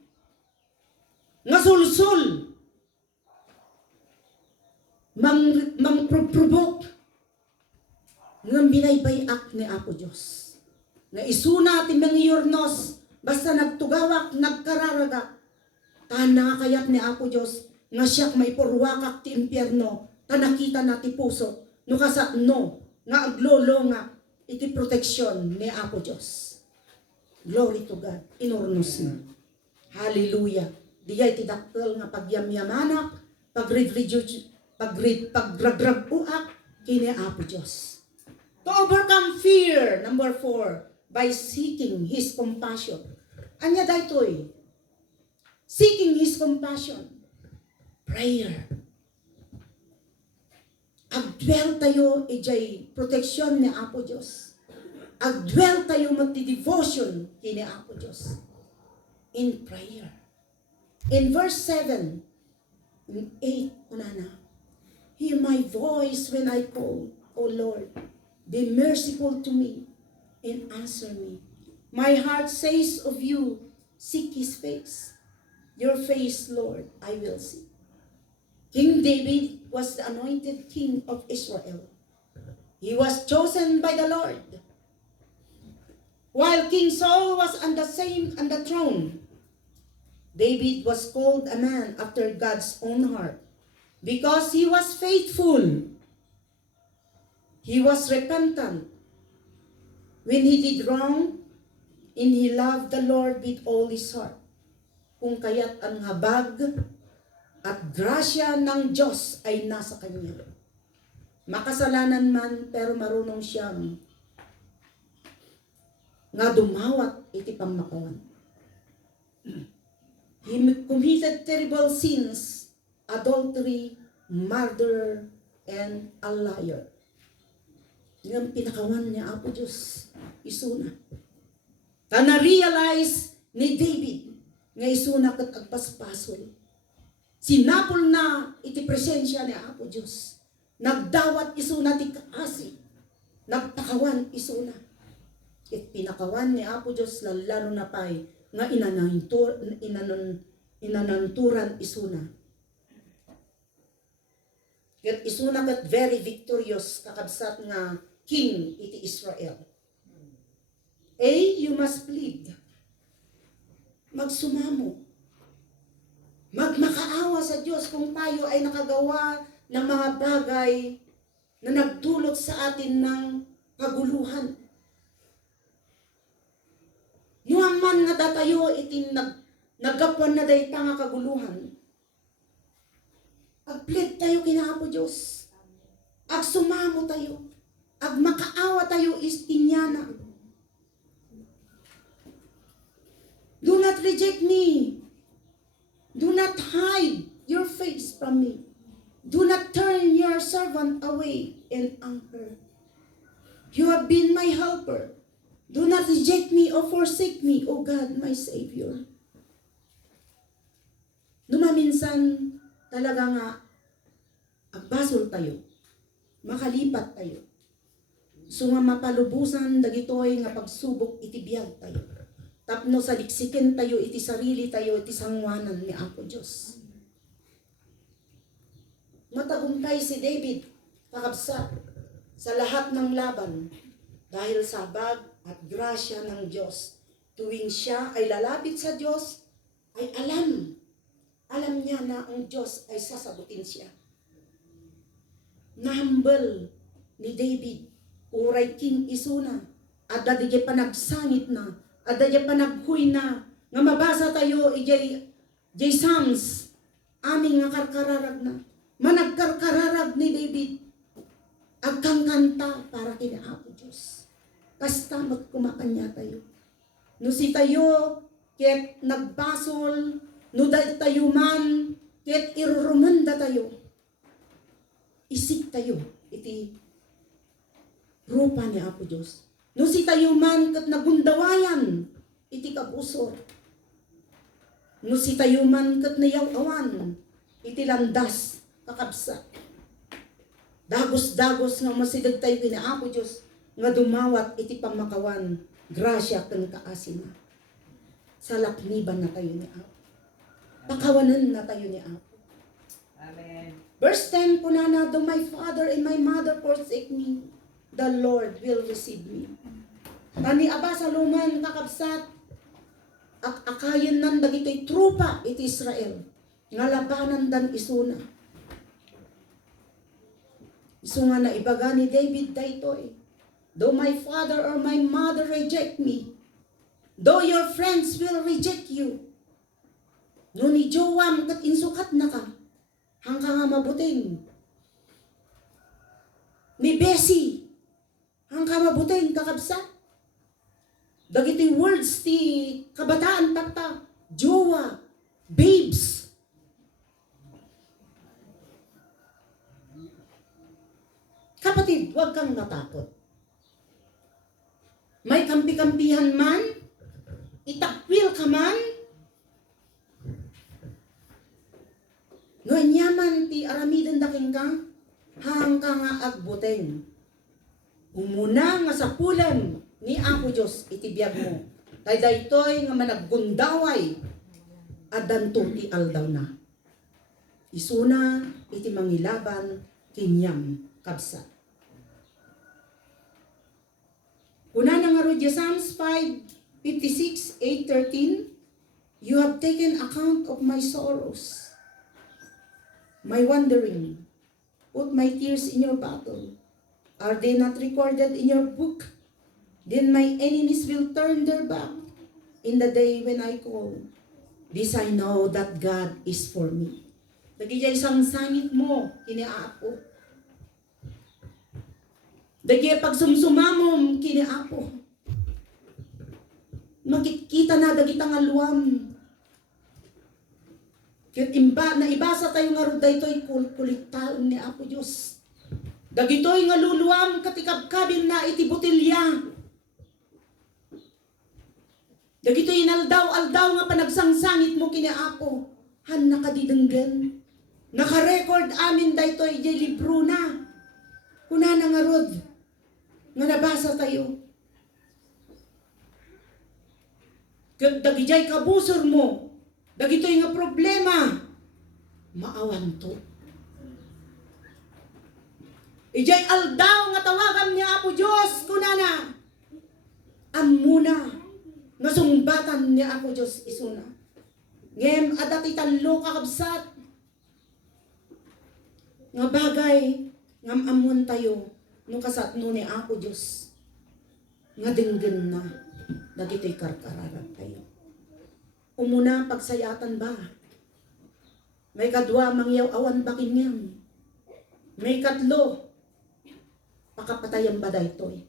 nga sulsul. Mang-provoke ng binaybayak ni Apo Diyos. Na isuna ti mga yurnos, Basta nagtugawak, nagkararagak. Tana kayat ni Apo Diyos, nga siyak may purwakak ti impyerno, tanakita na ti puso, no kasatno, nga aglolo nga, iti proteksyon ni Apo Diyos. Glory to God. Inurnos na. Hallelujah. Diyay ti dakkel nga pagyamyamanak, pagradrag-uak, kini Apo Diyos. To overcome fear, number 4, by seeking His compassion. Anya daytoy, seeking His compassion. Prayer. Agdwell tayo ijay proteksyon ni Apo Diyos. Agdwell tayo magti-devotion kini Apo Diyos. In prayer. In verse 7, in 8, unana, hear my voice when I call, O Lord, be merciful to me and answer me. My heart says of you, seek His face. Your face, Lord, I will see. King David was the anointed king of Israel. He was chosen by the Lord. While King Saul was on the throne, David was called a man after God's own heart because he was faithful. He was repentant. When he did wrong, and he loved the Lord with all his heart. Kung kaya't ang habag at grasya ng Diyos ay nasa kanya. Makasalanan man, pero marunong siyang nga dumawat iti pamakawan. He committed terrible sins, adultery, murder, and a liar. Yung pinakawan niya, Apo Diyos, isuna. Na-realize ni David nga isuna kat agpaspasol. Sinapol na iti presensya ni Apo Diyos. Nagdawat isuna ti kaasi. Nagpakawan isuna. It pinakawan ni Apo Diyos lalo na pa'y nga inananturan isuna. Ket isuna kat very victorious kakabsat nga king iti Israel. You must plead. Magsumamo. Magmakaawa sa Diyos kung tayo ay nakagawa ng mga bagay na nagdulot sa atin ng kaguluhan. Yung man nga datayo iti nagapuan na day nga kaguluhan. Agplead tayo kina Apo Diyos. Agsumamo tayo. Agmakaawa tayo istinyana. Do not reject me. Do not hide your face from me. Do not turn your servant away in anger. You have been my helper. Do not reject me or forsake me, O God, my Savior. Dumaminsan talaga nga agbasol tayo. Makalipat tayo. So nga mapalubusan dagitoy nga pagsubok itibiyag tayo. Tapno sa liksiken tayo iti sarili tayo iti sangwanan ni Apo Diyos. Matagumpay si David kakabsat sa lahat ng laban dahil sa bag at grasya ng Diyos. Tuwing siya ay lalapit sa Diyos, ay alam niya na ang Diyos ay sasagutin siya. Nahambal ni David, uray king isuna, at dadya panagsangit na, at dadya panaghuy na, nga mabasa tayo, ijay Psalms, aming nga karkararag na, managkarkararag ni David, agkang kanta para kina Apo Diyos. Kasta magkumakanya tayo. No si tayo, ket nagbasol, no dahil tayo man, ket irurumanda tayo. Isik tayo, iti rupa ni Apo Diyos. No si tayo man, ket nagundawayan, iti kabusor. No si tayo man, ket nayaw-awan, iti landas, kakabsa. Dagos-dagos nga masidag tayo kina Apo Diyos, nga dumawat iti pamakawan, grasya ken kaasin na. Sa lakniban na tayo ni Apo. Pakawanan na tayo ni Apo. Amen. Verse 10 po na, though my father and my mother forsake me, the Lord will receive me. Tani Aba Saluman kakabsat, akayan nan dagitoy trupa iti Israel. Nga labanan dan isuna. Isu nga na ibaga ni David daytoy. Though my father or my mother reject me, though your friends will reject you, no ni Joam kat insukat na ka, hangka nga mabuting. Ni Bessie, hangka mabuting kakabsa. Dagitoy words ti kabataan tata, jowa, babes. Kapatid, huwag kang natakot. May kampi-kampihan man, itakwil ka man, ngayon yaman ti aramidon daking kang, hangka nga agbuteng. Umuna nga sa pulan ni Apo Diyos itibiyag mo. Daytoy nga managgundaway, adanto ti aldaw na. Isuna iti mangilaban kinyam kabsa. Una na nga rodya Psalms 5:56, 8:13, you have taken account of my sorrows, my wandering, put my tears in your bottle. Are they not recorded in your book? Then my enemies will turn their back in the day when I call. This I know that God is for me. Dagiti isang sangit mo, kiniaapo. Dagiti pagsumsumamom, kiniaapo. Makikita na dagita nga luwam. Ket naibasa tayo nga ro daytoy kuliktaon ni Apo Dios. Dagitoy nga luluwam katikabkabin na iti botelya. Dagitoy inaldaw-aldaw nga panagsangsangit mo kini Apo. Han nakadidenggen. Naka-record amin daytoy iti libro na. Kuna na nga rod nga nabasa tayo. Ket dagijay kabusor mo. Dagitoy nga problema, maawan to. Ijay aldaw nga tawagan niya Apo Diyos, kunana. Amuna, nga sungbatan niya Apo Diyos isuna. Ngem adati tanlo kakabsat. Nga bagay, ngam amun tayo, nung kasatno ni Apo Diyos. Nga dinggen na, dagitoy karkararan tayo. Umuna pagsayatan ba? May kadwa mangyaw awan bakin yan. May katlo, pakapatayan ba daytoy?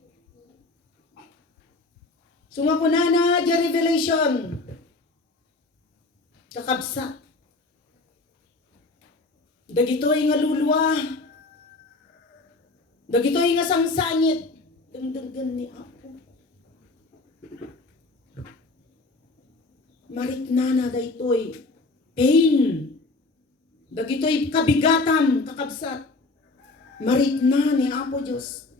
Sumakunana di Revelation. Kakabsa. Dagitoy nga lulwa. Dagitoy nga sangsangit. Dengdenggan ni Apo. Mariknana daytoy pain. Dagitoy kabigatam kakabsat. Marikna ni Apo Dios.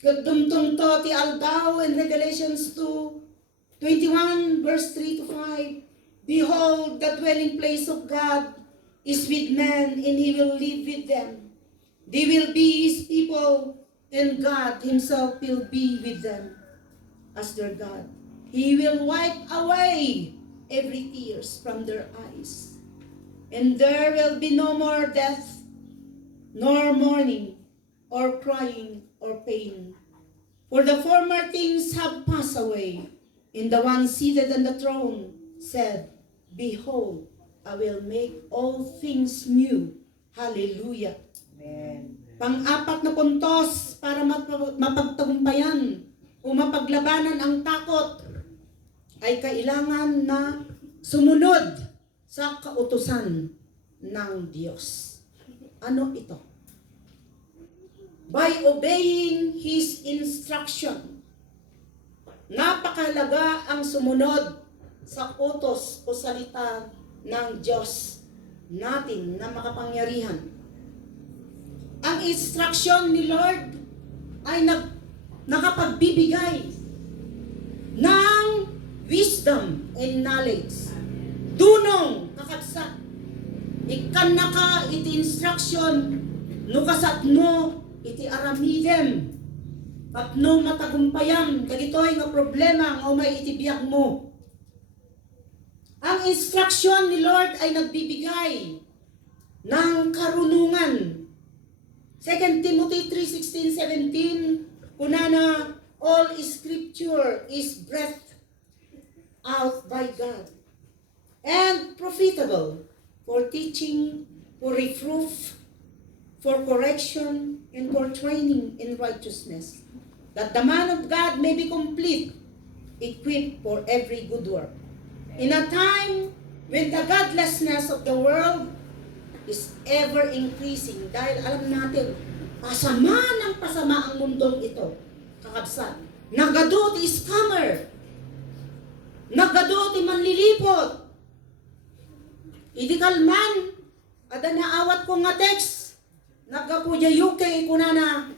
Kadumtong to ti aldaw in Revelations 2:21 verse 3 to 5. Behold, the dwelling place of God is with men, and He will live with them. They will be His people, and God Himself will be with them as their God. He will wipe away every tears from their eyes. And there will be no more death, nor mourning, or crying, or pain. For the former things have passed away. And the one seated on the throne said, Behold, I will make all things new. Hallelujah. Amen. Pang-apat na puntos para mapagtagumpayan o mapaglabanan ang takot ay kailangan na sumunod sa kautusan ng Diyos. Ano ito? By obeying His instruction. Napakalaga ang sumunod sa utos o salita ng Diyos natin na makapangyarihan. Ang instruction ni Lord ay nakapagbibigay ng wisdom and knowledge. Dunong kakabsat. Ikan naka iti instruction no kasat no iti aramidem. At no matagumpayam dagitoy nga problema nga umay iti biyak mo. Ang instruction ni Lord ay nagbibigay ng karunungan. 2 Timothy 3:16-17, kunana, all scripture is breathed out by God and profitable for teaching, for reproof, for correction, and for training in righteousness, that the man of God may be complete, equipped for every good work. In a time when the godlessness of the world is ever increasing, dahil alam natin, pasama ng pasama ang mundong ito, kakabsat. Nagadot is scammer. Nagadot manlilipot. Idi kalman, ada naawat ko nga text, nagkapuja UK kunana,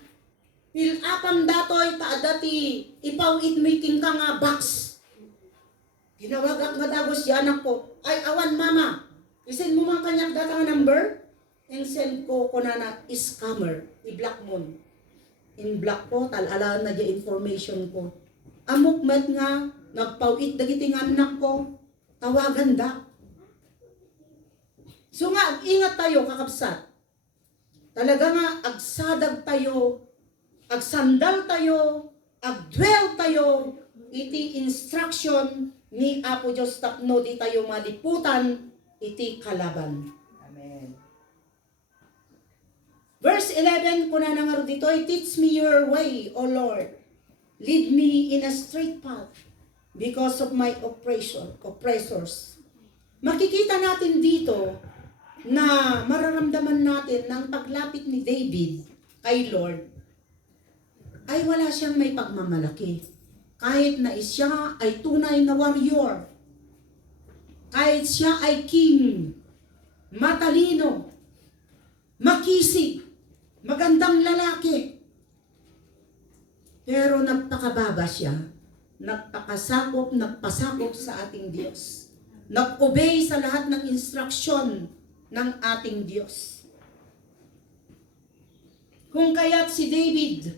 pilapam datoy taadati, ipawit meeting ka nga box. Ginawagak nga dagos si anak ko, ay awan mama, isin mo man kanyak data nga number, and send ko kunana scammer, i-block mo. In block ko, talalaan na di information ko. Amok mat nga, nagpawit dagiti nga anak ko, tawagan da. So nga, ingat tayo kakabsat. Talaga nga, agsadag tayo, agsandal tayo, agdwell tayo, iti instruction ni Apo Diyos tapno di tayo maliputan, iti kalaban. Amen. Verse 11, kuna na nga dito, teach me your way, O Lord. Lead me in a straight path because of my oppressors. Makikita natin dito na mararamdaman natin ng paglapit ni David kay Lord ay wala siyang may pagmamalaki. Kahit na siya ay tunay na warrior, kahit siya ay king, matalino, makisig, magandang lalaki, pero nagpakababa siya, nagpasakop sa ating Diyos. Nag-obey sa lahat ng instruksyon ng ating Diyos. Kung kaya't si David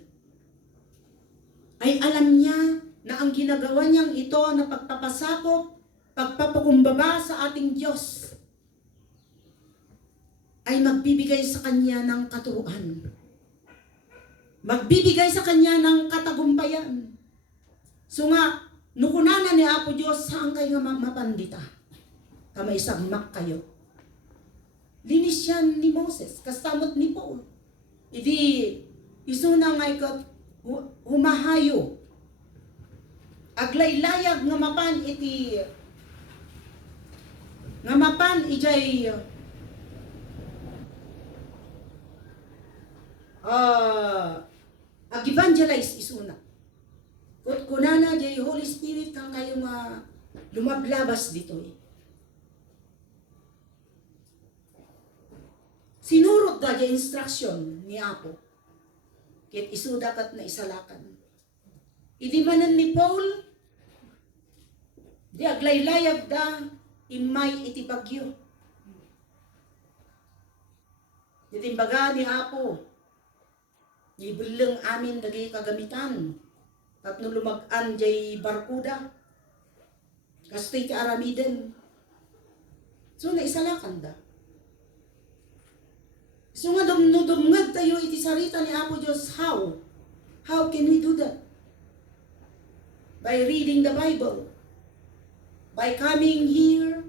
ay alam niya na ang ginagawa niyang ito na pagpapasakop, pagpapakumbaba sa ating Diyos ay magbibigay sa kanya ng katuruan. Magbibigay sa kanya ng katagumpayan. So nga, nukunana ni Apo Diyos, saan kayo mapandita? Kamay sagmak kayo. Linis yan ni Moses, kastamot ni Paul. Idi, isuna nga ikat humahayo. Aglaylayag nga mapan iti, nga mapan ijay, ag-evangelize isuna. Kut kunana jay Holy Spirit kang kayo lumablabas dito eh. Sinurot da jay instruction ni Apo. Kit isudakat na isalakan. Idi manan ni Paul, di aglaylayag da imay iti bagyo. Itimbaga ni Apo, ibulang amin dagi kagamitan. Tapno lumag-an jay barkuda. Kastoy ti aramiden. So naisalakan da. So nga dumngad tayo iti sarita ni Apo Diyos, how? How can we do that? By reading the Bible. By coming here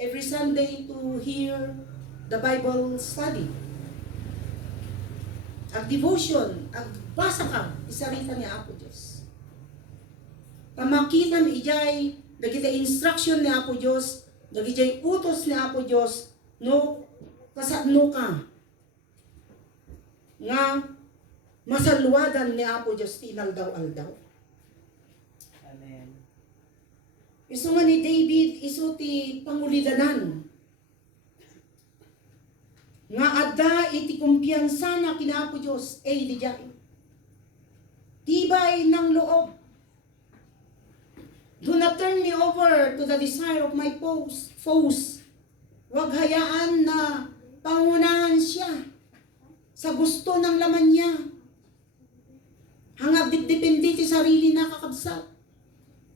every Sunday to hear the Bible study. Ang devotion, ang basa ka, isarita ni Apo Diyos. Pamakita mi ijay, dagita instruction ni Apo Diyos, dagita utos ni Apo Diyos, no, kasano ka. Nga, masalwadan ni Apo Diyos, tinaldaw-aldaw. Amen. Iso nga ni David, iso ti pangulidanan. Nga adda iti kumpiyansa na kina Apo Diyos, di jay. Tibay ng loob. Do not turn me over to the desire of my foes. Huwag hayaan na pangunahan siya sa gusto ng laman niya. Hangag dipindi ti sarili na kakabsat.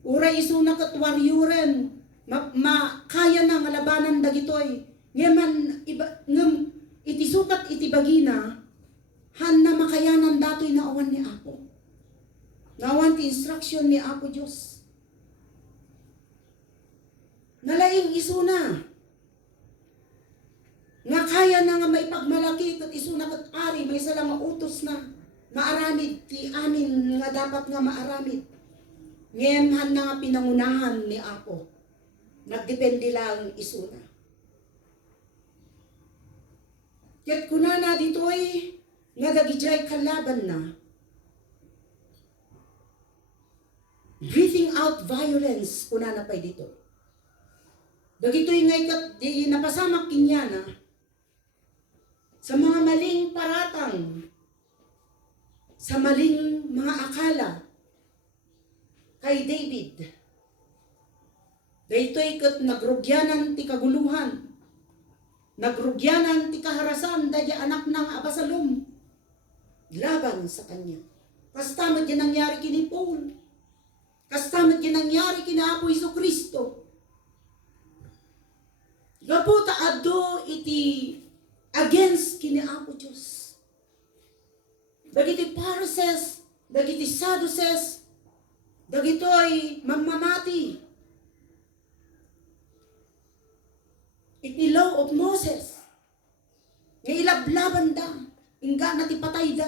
Uray iso na katwaryuren, makaya na nga labanan dagitoy. Ngaman ngem iti sukat iti bagina han na makayanan datoy na awan ni Apo. Nawan ti instruction ni Apo Dios. Nalaing isuna. Nga kaya na nga may pagmalaki kat isuna kat ari may sala nga utos na maaramid ti amin nga dapat nga maaramid. Ngem han na nga pinangunahan ni Apo. Nagdepende lang isuna. Ket kunana ditoy nga dagijay kalaban na. Breathing out violence kunana pay dito. Dagitoy nga ikat di napasamak kinya na sa mga maling paratang, sa maling mga akala kay David. Daytoy ket nagrugyanan ti kaguluhan. Nagrugyanan ti kaharasan daya anak ng Abasalom laban sa kanya. Kastamad yan nangyari kini Paul. Kastamad yan nangyari kina Apo Jesucristo. Gaputa addo iti against kini Apo Diyos. Dagiti Pharisees, dagiti Sadducees, dagitoy mamamati. Iti law of Moses. Nga ilablaban da. Ingana ti patay da.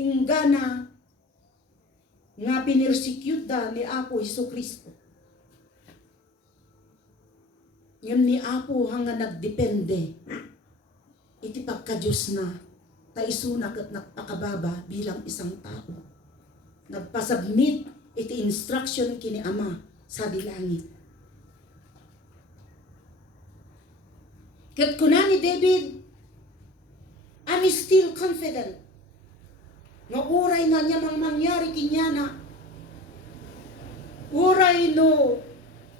Ingana nga pinirsecute da ni Apo Jesucristo. Ngayon ni Apo hanga nagdepende. Iti pagka-Diyos na taisunak at nagpakababa bilang isang tao. Nagpasubmit iti instruction kini Ama sa dilangit. Ket kuna ni David, I'm still confident nga uray na niya mang mangyari kinyana. Uray no,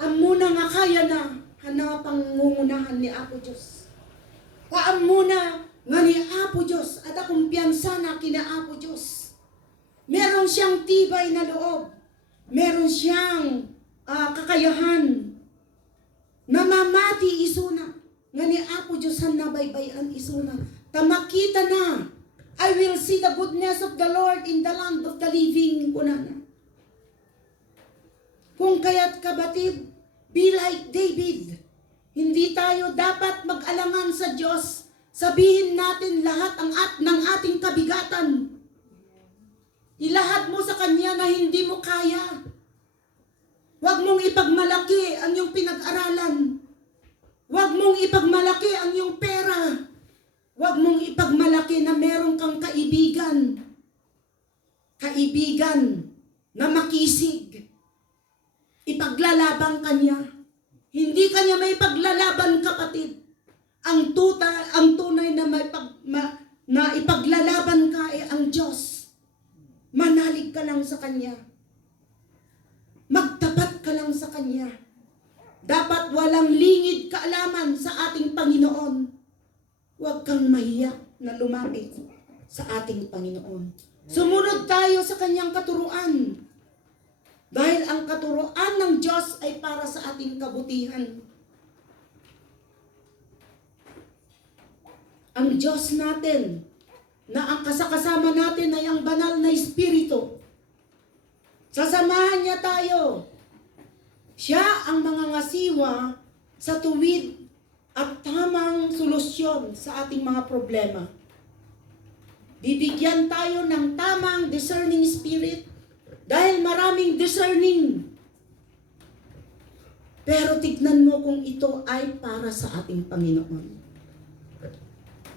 amuna nga kaya na hana pangungunahan ni Apo Diyos. Kaamuna nga ni Apo Diyos at kumpiyansa na kina Apo Diyos. Meron siyang tibay na loob. Meron siyang kakayahan. Namamati isuna. Nga ni Apo Diyos han nabaybayan isuna. Tamakita na. I will see the goodness of the Lord in the land of the living. Kunana. Kung kaya't kabatid, be like David. Hindi tayo dapat mag-alangan sa Diyos. Sabihin natin lahat ng ating kabigatan. Ilahat mo sa Kanya na hindi mo kaya. Huwag mong ipagmalaki ang iyong pinag-aralan. Huwag mong ipagmalaki ang iyong pera. Huwag mong ipagmalaki na meron kang kaibigan. Kaibigan na makisig. Ipaglalabang kanya. Hindi kanya may paglalaban, kapatid. Ang tunay na ipaglalaban ka ay ang Diyos. Manalig ka lang sa Kanya. Magtapat ka lang sa Kanya. Dapat walang lingid kaalaman sa ating Panginoon. Huwag kang mahiya na lumapit sa ating Panginoon. Sumunod tayo sa Kanyang katuruan. Dahil ang katuruan ng Diyos ay para sa ating kabutihan. Ang Diyos natin, na ang kasakasama natin ay ang banal na Espiritu. Sasamahan niya tayo. Siya ang mangangasiwa sa tuwid at tamang solusyon sa ating mga problema. Bibigyan tayo ng tamang discerning spirit dahil maraming discerning. Pero tignan mo kung ito ay para sa ating Panginoon.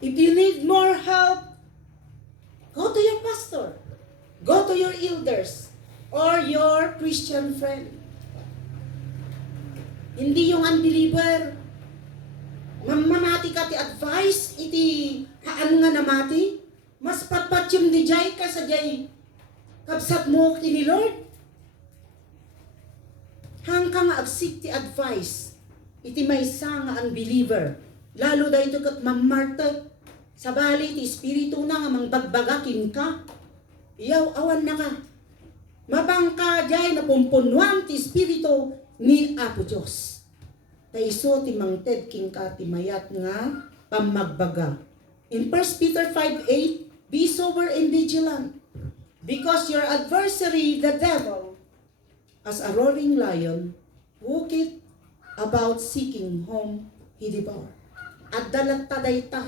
If you need more help, go to your pastor. Go to your elders or your Christian friend. Hindi yung unbeliever. Mamamati ka ti advice, iti haan nga namati. Mas patpatyum di jay ka sa jay kapsat mo kini Lord. Hang ka nga agsik ti advice, iti maysa nga unbeliever. Lalo da ito kat mamarta sa bali ti espiritu na nga mangbagbagakin ka. Iyaw awan na ka. Mabangka jay na pumpunwan ti Espiritu ni Apo Diyos. Taiso ti mangted king ka ti mayat nga pamagbaga. In 1 Peter 5:8, be sober and vigilant, because your adversary, the devil, as a roaring lion, walketh about seeking whom he devour. At dalat taday ta,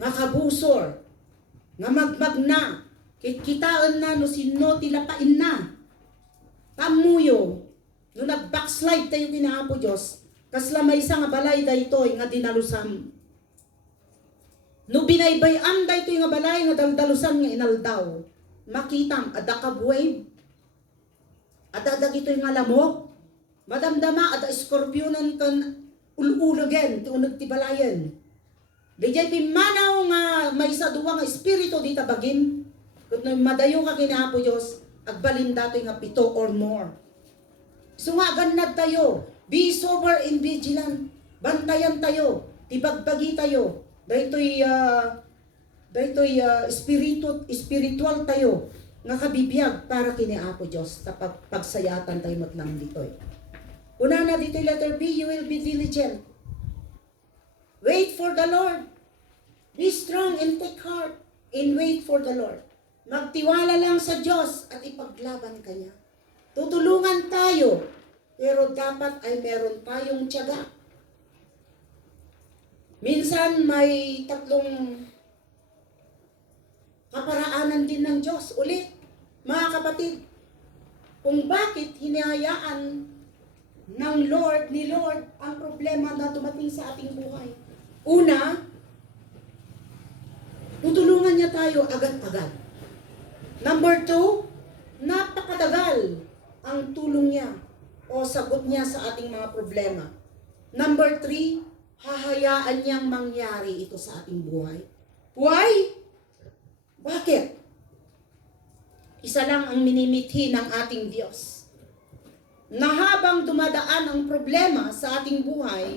nga kabusor, nga magmagna, kitaan na no sino tilapain na. Tamuyo, no nag-backslide tayo kinaapo Diyos, kasla may isa nga balay daytoy nga dinalusam. No binaybayan daytoy nga balay nga daldalusan nga inaldaw. Makitam, adakab wave, adadag ito'y nga lamok, madamdama, ada skorpionan kan ululagen, ti unag ti balayan. Dijay pimanaw nga may isa duwa nga espiritu di tabagin. Kung madayo ka kinaapo Diyos, agbalin dato'y nga 7 or more. So nga ganad tayo, be sober and vigilant, bantayan tayo, tibagbagi tayo, dayto'y spiritual tayo, nga kabibiyag para kiniapo Diyos, sa pagsayatan tayo matlang dito'y. Una na dito'y letter B, you will be diligent. Wait for the Lord. Be strong and take heart and wait for the Lord. Magtiwala lang sa Diyos at ipaglaban kanya. Tutulungan tayo, pero dapat ay meron tayong tiyaga. Minsan may tatlong kaparaanan din ng Diyos. Ulit, mga kapatid, kung bakit hinahayaan ng Lord, ni Lord, ang problema na dumating sa ating buhay. Una, tutulungan niya tayo agad-agad. Number 2, napakatagal ang tulong niya o sagot niya sa ating mga problema. Number 3, hahayaan niyang mangyari ito sa ating buhay. Why? Bakit? Isa lang ang minimithi ng ating Diyos. Na habang dumadaan ang problema sa ating buhay,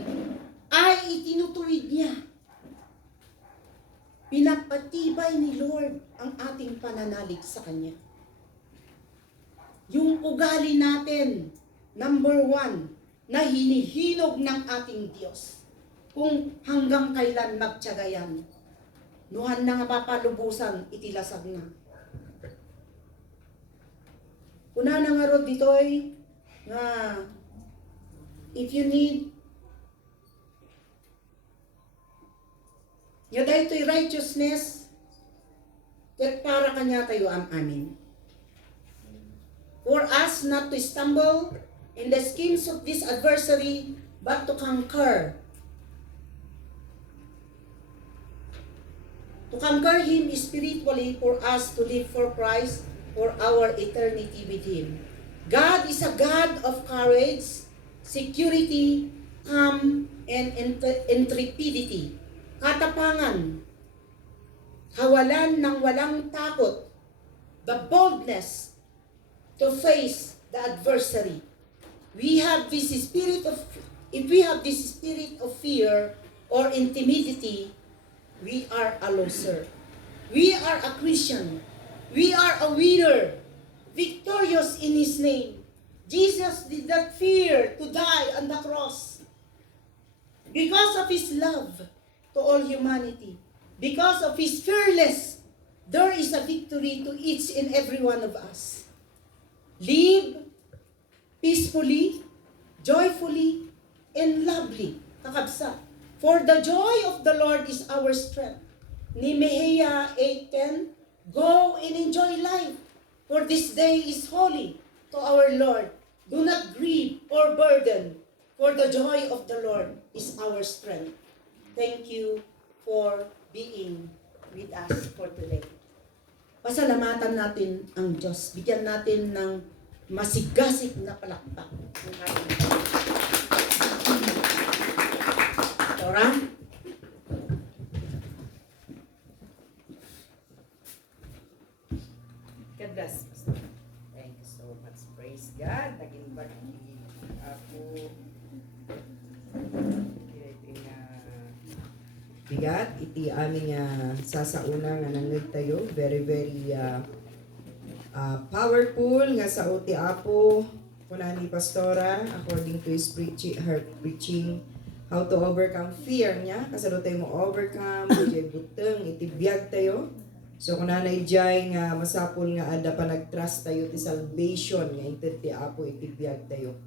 ay itinutuwid niya. Pinapatibay ni Lord ang ating pananalig sa Kanya. Yung ugali natin, number 1, na hinihinog ng ating Diyos. Kung hanggang kailan magtiyagayan, nuhan na nga papalubusan, itilasag na. Una na nga rod dito'y, nga, if you need, nga dahito'y righteousness, kat para kanya tayo ang amin. For us not to stumble in the schemes of this adversary, but to conquer. To conquer him spiritually, for us to live for Christ, for our eternity with him. God is a God of courage, security, calm, and intrepidity. Katapangan, kawalan ng walang takot, the boldness to face the adversary. We have this spirit of, if we have this spirit of fear or timidity, we are a loser. We are a Christian. We are a winner, victorious in His name. Jesus did not fear to die on the cross because of His love to all humanity. Because of His fearless, there is a victory to each and every one of us. Live peacefully, joyfully, and lovely. Kakabsa. For the joy of the Lord is our strength. Nehemiah 8:10, go and enjoy life, for this day is holy to our Lord. Do not grieve or burden, for the joy of the Lord is our strength. Thank you for being with us for today. Pasalamatan natin ang Diyos. Bigyan natin ng masigasig na palakpak. Tora? God bless. Thank you so much. Praise God. Naging bagi ako. Bigat iti aming sasauna nga nangag tayo, very powerful nga sa uti apo kuna ni pastora according to her preaching how to overcome fear niya kasano tayo mo overcome jay buteng itibiyag tayo so kuna na ijay nga masapol nga ada pa nagtrust tayo ti salvation nga inted ti apo itibiyag tayo.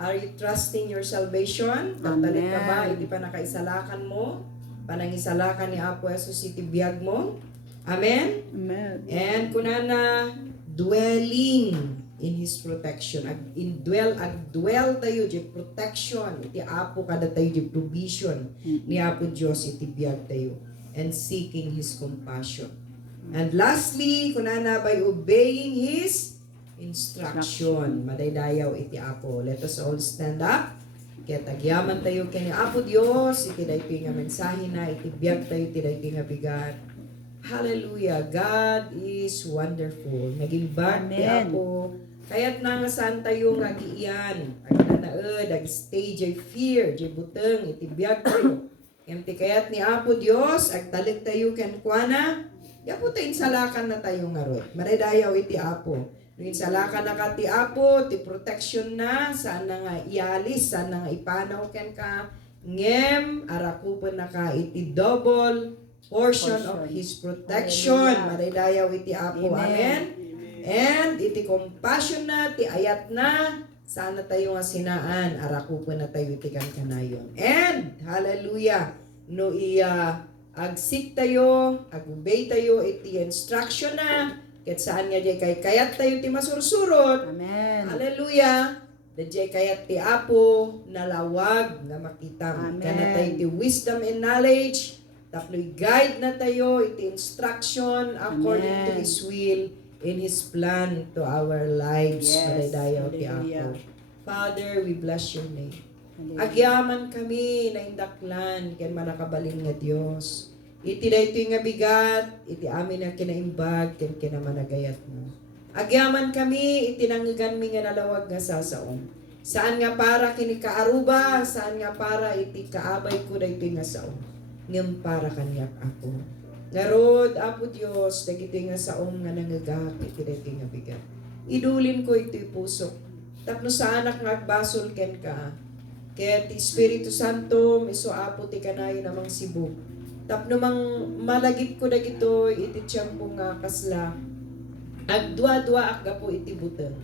Are you trusting your salvation? Tagtalik ka ba? Iti pa nakaisalakan mo? Panangisalakan ni Apo Jesus itibiyag mo? Amen? Amen. And kunana dwelling in His protection. Dwell tayo di protection. Iti Apo kada tayo di provision ni Apo Diyos itibiyag tayo. And seeking His compassion. And lastly, kunana by obeying His instruction. Madaydayaw iti Apo. Let us all stand up. Kaya tagyaman tayo kani Apo Dios. Iti dayto nga mensahe na. Iti biyag tayo. Iti dayto nga bigat. Hallelujah. God is wonderful. Naging bag ti Apo. Kaya't na nga saan tayo nga giiyan. Ag nanaed. Ag stage ay fear. Di buteng. Iti biyag tayo. Iti kayat ni Apo Dios. Ag talit tayo kenkwana. Yapo tayo insalakan na tayo nga rot. Madaydayaw iti Apo. Insalakan na ka ti Apo, ti protection na, saan na nga ialis, saan na nga ipanaw ken ka, ngem, arakupan na ka iti double portion of His protection. Madaydayaw iti Apo. Amen. And iti compassion na, ti ayat na, saan na tayo nga sinaan, arakupan na tayo iti kankanayon. And, hallelujah, no agsik tayo, agubay tayo, iti instruction na, ket saan nga jay kay kayat tayo ti masursurot. Amen. Hallelujah. Dajay kayat ti Apo nalawag nga makitam. Amen. Kana tayo ti wisdom and knowledge. Taploy guide na tayo iti instruction according to Amen. His will in His plan to our lives. Yes. Madaydayaw ti Hallelujah. Apo. Father, we bless your name. Hallelujah. Agyaman kami na indaklan ken manakabalin nga Dios. Iti daytoy nga bigat, iti amin nga kinaimbag ken kinamanagayat mo. Agyaman kami, iti nangigan mi nga nalawag nga sasaom. Saan nga para kini kaaruba, saan nga para iti kaabay ko daytoy nga saom. Ngem para kanyak ako. Ngarod, Apo Dios, dagiti nga saom nga nangagak, iti daytoy nga bigat. Idulin ko ito'y pusok. Tapno sa anak nga agbasol ken ka. Ket Espiritu Santo, miso Apo ti kanayo namang sibuk. Tapno mang malagip ko dagito iti tiyempo nga kasla. Agdua-dua ak gapo iti buteng.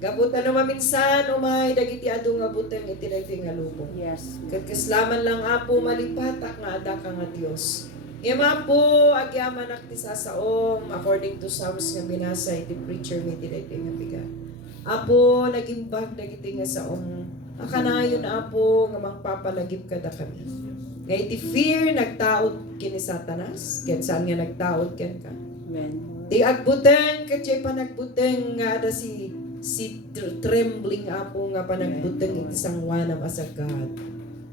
Gaputan no maminsan umay dagiti adu nga buteng iti daytoy nga lubong. Yes. Ket kaslaman lang Apo malipatak nga ada ka nga Dios. Ima po agyaman ak ti sasaom according to Psalms nga binasa iti preacher mi iti daytoy nga bigat. Apo nagimbag dagiti nga saom. Akanayon Apo nga mangpapalagip kada kami. Nga iti fear nagtaod kini Satanas, ket saan nga nagtaod ken ka. Amen. Ti agbuteng ket jay panagbuteng nga ada si trembling Apo nga panagbuteng iti sangwanam as a God.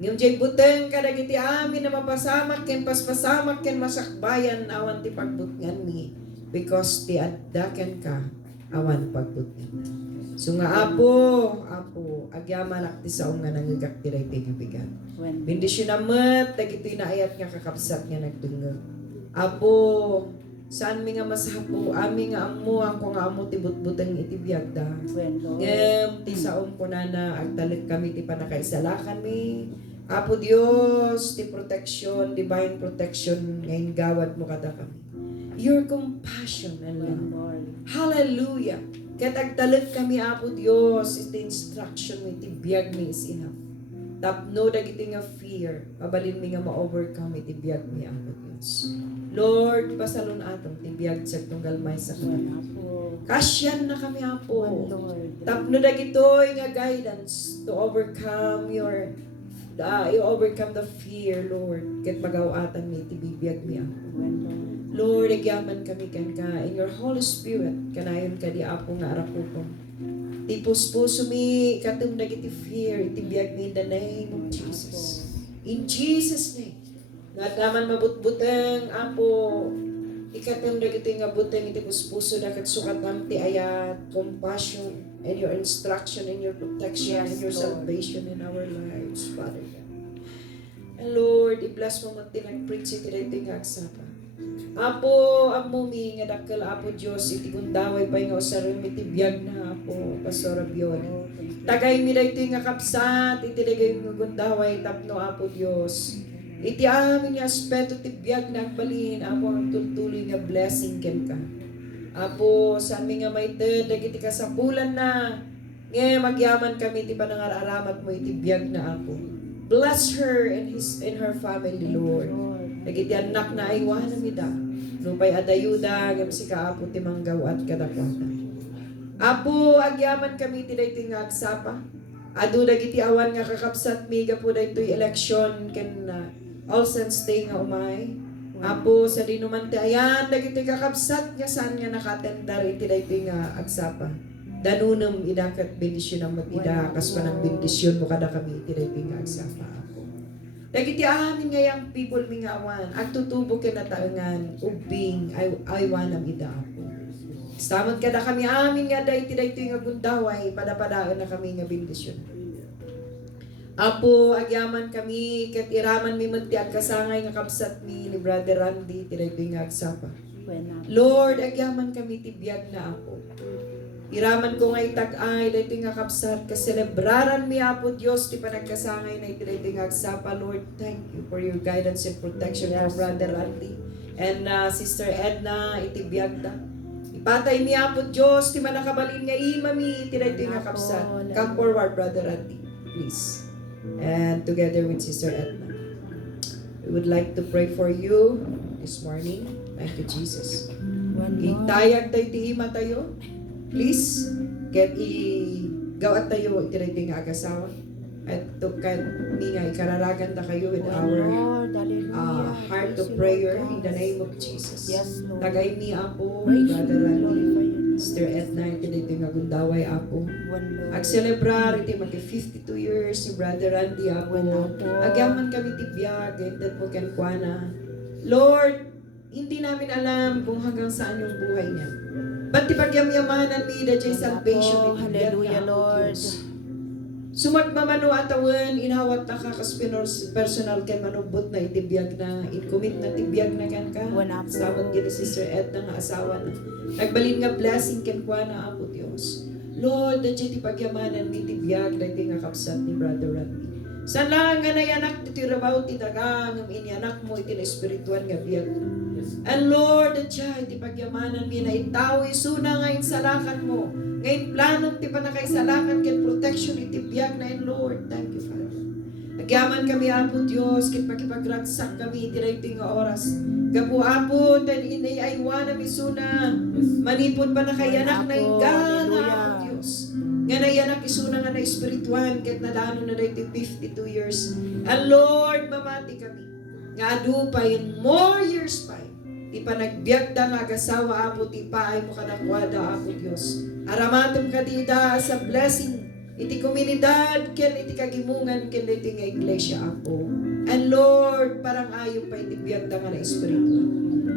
Ngem jay buteng kadagiti amin na mapasamak ken paspasamak ken masakbayan awan ti pagbutngan mi because ti adda ken ka awan pagbutngan. So nga Apo, agyaman ak ti saom nga nangigak ti daytoy nga bigat. Bendisyon amet, dagitoy na ayat nga kakapsat nga nagdungag. Apo, saan mi nga masapo, ami nga amo, ako nga amo ti butbuteng iti biyagda. Ngem, ti saom ko na agtalit kami ti panakaisalakan mi. Apo Dios, ti protection, divine protection, ngayon gawad mo kada kami. Your compassion and love. Hallelujah. Ket agtalit kami Apo Dios, iti instruction mi, iti biyag mi is enough. Tapno dagiti nga fear, mabalin mi nga ma-overcome iti biyag mi Apo Dios. Lord, pasalon aton ti biyag sa tunggal may sa kanila. Kasyan na kami Apo. Tapno dagitoy nga guidance to overcome you overcome the fear, Lord. Ket magawatan mi iti bibiyag mi Apo. Lord, agyaman kami kan ka in your Holy Spirit kanayon ka di Apo nga arakupon. Ti puspuso mi katum dagiti fear iti biyag mi in the name of Jesus. In Jesus name. Nadaman mabutbuteng Apo ikatum dagiti nga buteng iti puspuso na ket sukatam ti ayat compassion and your instruction and your protection and your salvation in our lives, Father God. And Lord, i-bless mo mo tinag-preach iti daytoy nga agsapa. Apo, ang mumi nga dakkel Apo Dios iti gundaway pay nga usaron iti biyag na Apo Pastor Abion. Tagay mi daytoy nga kapsat iti dagay nga gundaway tapno Apo Dios. Iti amin nga aspeto ti biyag na agbalin Apo ang tultuloy nga blessing ken ka. Apo sa amin nga may dagiti kasapulan na nga magyaman kami ti panangararamat mo iti biyag na Apo. Bless her and her family, Lord. Dagiti anak na aywan namida. Nupay adayuda ngam si kaapo ti manggaw at kadakwata. Apo agyaman kami ti daytoy nga agsapa. Adu dagiti awan nga kakapsat mi gapu daytoy election ken All Saints Day nga umay. Apo sa dinuman ti ayan dagiti kakapsat nga saan nga nakatendar iti daytoy nga agsapa. Danunam idakat bendisyon ang matida kas panang bendisyon mo kada kami iti daytoy nga agsapa. Dagiti amin ngayang people mi nga awan agtutubo ken nataengan ubing ay wanam ida Apo. Samot kada kami amin nga daytoy nga gundaway padapadaon na kami nga bendisyon. Apo agyaman kami ket iraman mi met ti agkasangay nga kapsat mi ni Brother Randy ti daytoy nga agsapa. Lord agyaman kami ti biag na Apo. Iraman ko nga itag-ay daytoy nga kapsat kaselebraran mi Apo Dios ti panagkasangay na iti daytoy nga agsapa. Lord, thank you for your guidance and protection for Brother Randy and Sister Edna iti biag da. Ipatay mi Apo Dios ti manakabalin nga imami iti daytoy nga kapsat. Come forward Brother Randy, please. And together with Sister Edna. We would like to pray for you this morning. Thank you Jesus. Itayag tayo ti ima tayo. Please, get gawat tayo iti nga agasawa. At to kan mi nga ikararagan ta kayo with our heart of prayer in the name of Jesus. Yes, Lord. Tagay mi Apo, Brother Randy, Sister Edna, iti nga gundaway Apo. Ag-celebrar iti mag-52 years si Brother Randy Apo. Agyaman kami ti biyag, that mo ken kuana. Lord, hindi namin alam kung hanggang saan yung buhay niya. Ba't ti pagyamyamanan mi da jay salvation iti biyag Hallelujah, na Apo Lord. Diyos. Sumagmamano atawan, inawat na ka personal ken manubot na iti biyag na, in-commit na ti biyag na ken ka. Sawat gini Sister Edna nga asawa na. Nagbalin nga blessing ken kuana Apo Dios. Lord, dadya ti pagyamanan mi ti biyag daytoy nga kapsat ni Brother Randy. San lang nga nayanak ti rabaw ti daga ngam inyanak mo iti na espirituan nga biyag. And Lord, dadya ti pagyamanan mi na itawi suna ngayon salakan mo. Ngayon planong ti panakaisalakan ken protection iti biyag na in Lord. Thank you Father. Agyaman kami Apo Dios ket makipagragsak kami iti daytoy nga oras. Gapu Apo tan inay aywana mi suna manipod pa na kayanak na ingana Apo Dios. Nga nayanak isuna nga na espirituan ket nadano na daytoy 52 years. And Lord, mamati kami. Nga adu pa in more years pa. Di pa nagbiag da nga agasawa Apo ti paay mo kanakwada Apo Dios. Aramatom ka dida sa blessing iti komunidad ken iti kagimungan ken iti nga iglesia Apo. And Lord, parang ayo pa iti biag da nga na espirituan.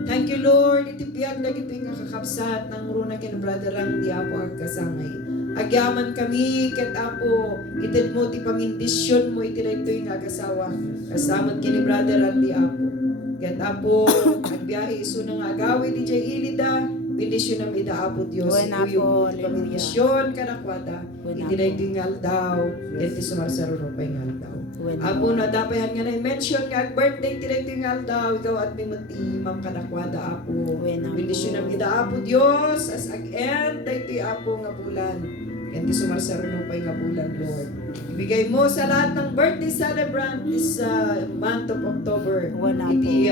Thank you Lord, iti biag da iti nga kakapsat ng runa ken Brother Randy Apo ang kasangay. Agyaman kami ket Apo, ited mo ti pamindisyon mo iti daytoy nga agasawa. Kasamat kini Brother Randy Apo. Ket Apo, agbiyahe isu nga agawi di jay ilida. Bendisyon nam ida Apo Dios. Iyo ti pamindisyon kanakwada. Iti daytoy nga aldaw, iti sumarsaro no pay nga aldaw. Apo na dapayan nga na-mention nga birthday ti daytoy nga aldaw, ikaw at mimati Ma'am kanakwada Apo. Bendisyon nam ida Apo Dios as ag-end daytoy Apo nga bulan. Iti sumarsaro no pay nga bulan Lord. Ibigay mo sa lahat ng birthday celebrant this month of October. Iti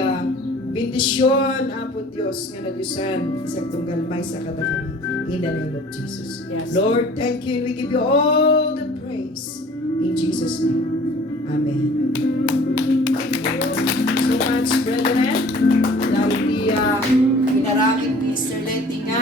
bendisyon Apo Dios nga nadyusan sa tunggal may sa kada kami. In the name of Jesus. Yes. Lord, thank you. We give you all the